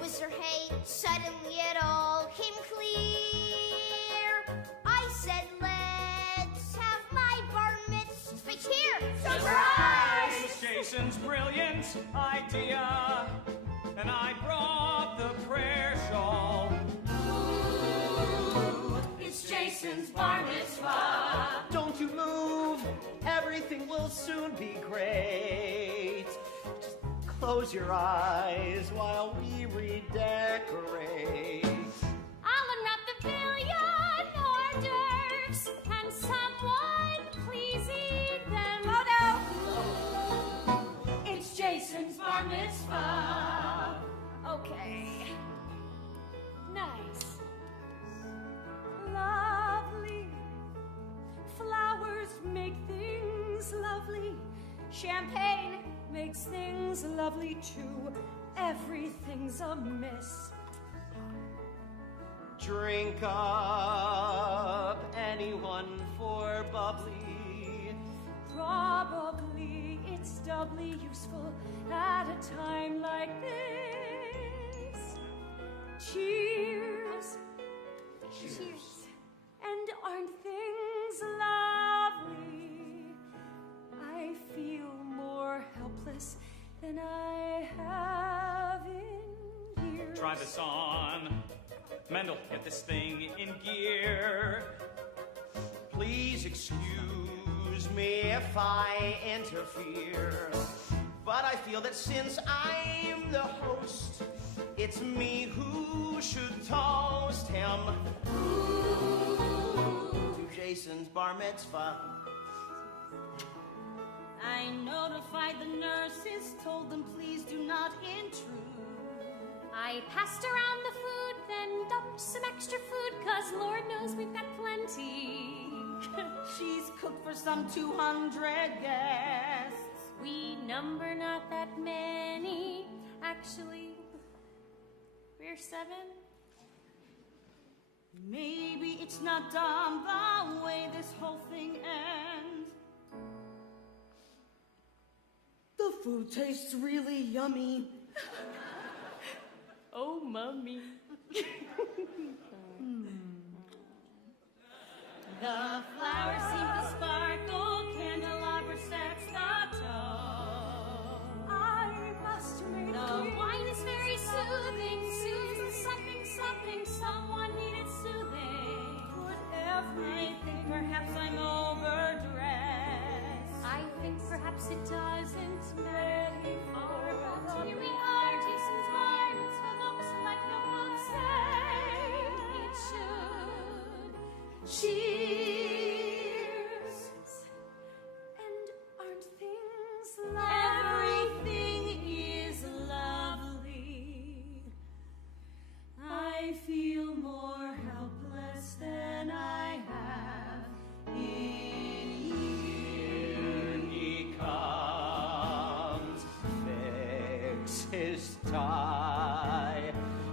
Was there hate? Suddenly it all came clear. I said, let's have my bar mitzvah here. Surprise! Jason's brilliant idea, and I brought the prayer shawl. Jason's bar mitzvah. Don't you move, everything will soon be great. Just close your eyes while we redecorate. I'll unwrap the billion hors d'oeuvres. Can someone please eat them? Oh no! It's Jason's bar mitzvah. Okay. Nice. Lovely. Flowers make things lovely. Champagne makes things lovely too. Everything's a mess. Drink up, anyone for bubbly? Probably it's doubly useful at a time like this. Cheers. Cheers. And aren't things lovely? I feel more helpless than I have in years. Try this on. Mendel, get this thing in gear. Please excuse me if I interfere, but I feel that since I'm the host, it's me who should toast him to Jason's bar mitzvah. I notified the nurses, told them please do not intrude. I passed around the food, then dumped some extra food, 'cause Lord knows we've got plenty. She's cooked for some 200 guests. We number not that many. Actually, we're 7. Maybe it's not dumb the way this whole thing ends. The food tastes really yummy. Oh, Mummy. The flowers seem to sparkle, candelabra sets the tone. I must make The wine is very soothing, soothes something, someone needed soothing. I think perhaps I'm overdressed. I think perhaps it doesn't matter far, but here we are, Jason's bar mitzvah looks like no both say it should. Cheers. And aren't things lovely? Everything is lovely. I feel more helpless than I have in years. He comes, fix his tie.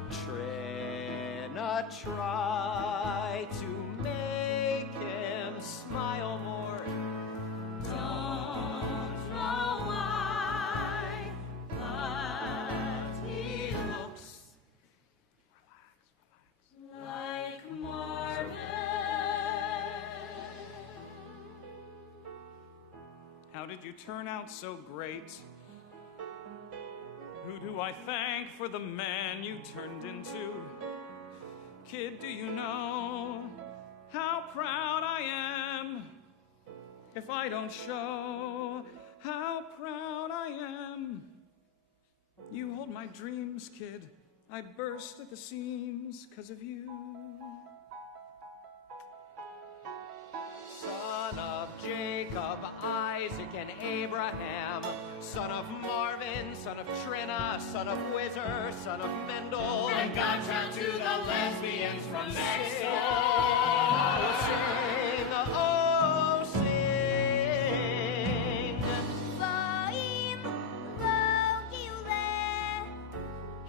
Trina, try to make him smile more. Don't know why, but he looks like Marvin. How did you turn out so great? Who do I thank for the man you turned into? Kid, do you know how proud I am if I don't show how proud I am? You hold my dreams, kid. I burst at the seams 'cause of you. Son of Jacob, Isaac, and Abraham, son of Marvin, son of Trina, son of Whizzer, son of Mendel. And God's round to the lesbians from next door. Sing, oh, sing. Voim vogile,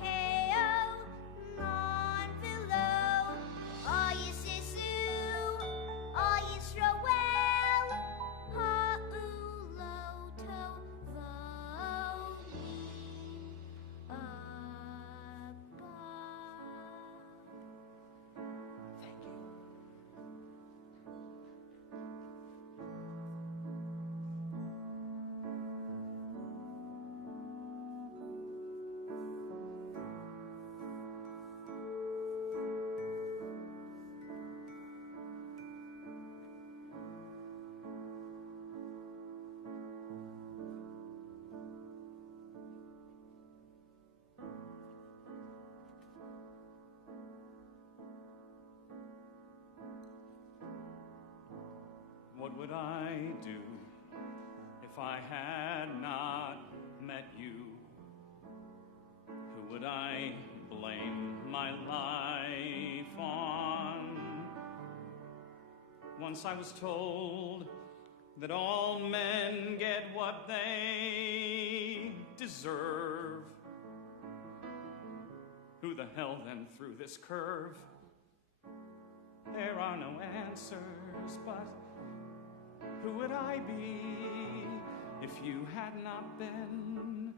heo mon vilo, all Yisisu, all Yisroel, ha'ulo tovomi abba. Thank you. What would I do if I had not met you? Who would I blame my life on? Once I was told that all men get what they deserve. Who the hell then threw this curve? There are no answers, but who would I be if you had not been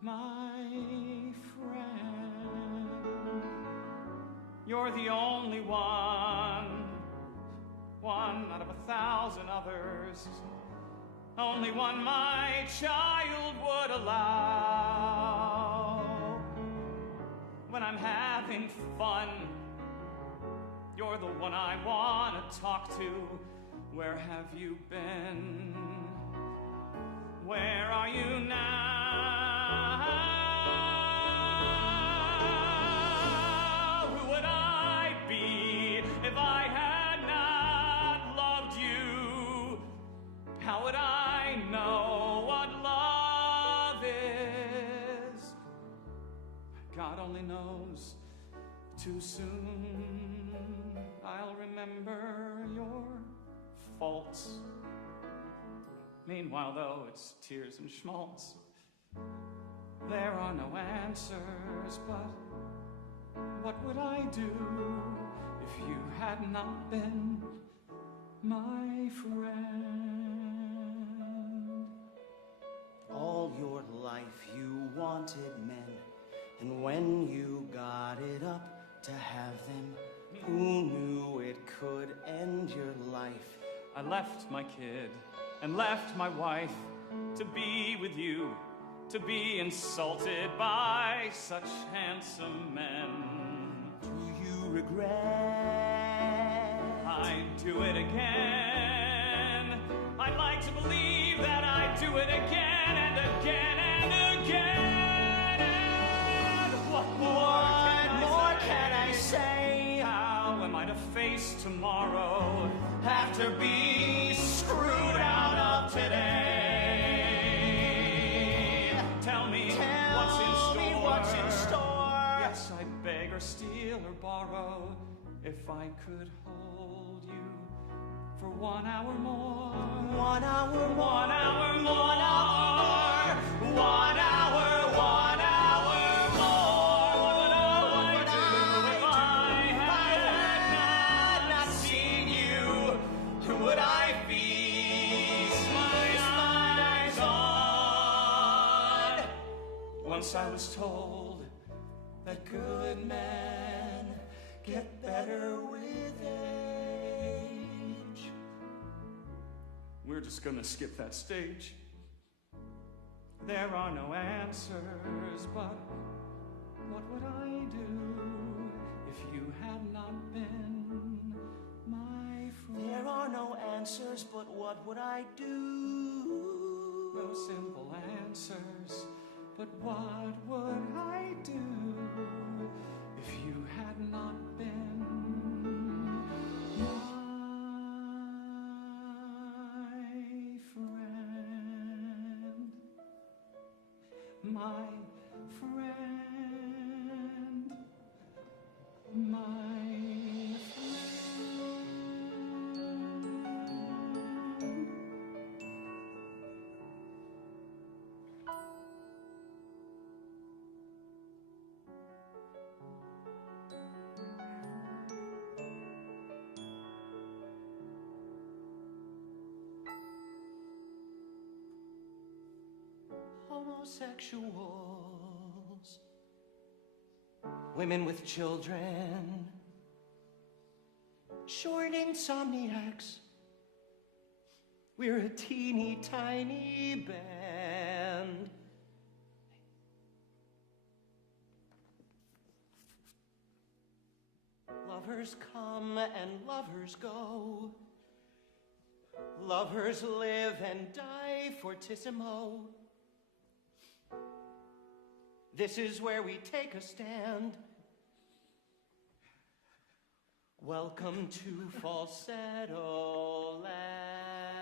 my friend? You're the only one out of 1,000 others, only one my child would allow. When I'm having fun, you're the one I want to talk to. Where have you been? Where are you now? Who would I be if I had not loved you? How would I know what love is? God only knows. Too soon I'll remember your faults. Meanwhile, though, it's tears and schmaltz. There are no answers, but what would I do if you had not been my friend? All your life you wanted men, and when you got it up to have them, who knew it could end your life? I left my kid and left my wife to be with you, to be insulted by such handsome men. Do you regret? I'd do it again. I'd like to believe that I'd do it again and again and again. And what more can I say? How am I to face tomorrow after being screwed out of today? Tell me what's in store. Yes, I'd beg or steal or borrow if I could hold you for 1 hour more. 1 hour more. 1 hour more. 1 hour more. 1 hour. 1 hour more. What would I do if I had not seen you? Who would I feast my eyes on? Once I was told that good men get better with age. We're just gonna skip that stage. There are no answers, but what would I do if you had not been my friend? There are no answers, but what would I do? No simple answers, but what would I do if you had not been my friend? My friend. My friend. Homosexuals, women with children, short insomniacs. We're a teeny tiny band. Lovers come and lovers go. Lovers live and die fortissimo. This is where we take a stand. Welcome to falsetto land.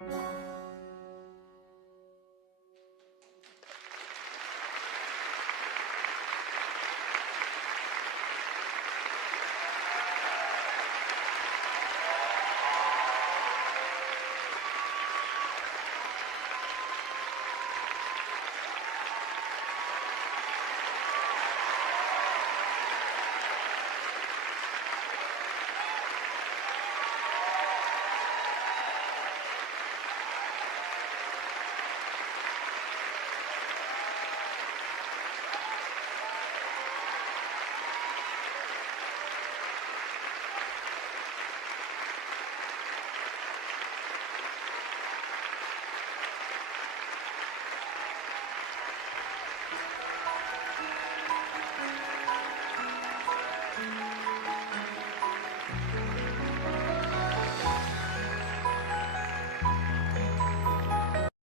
Love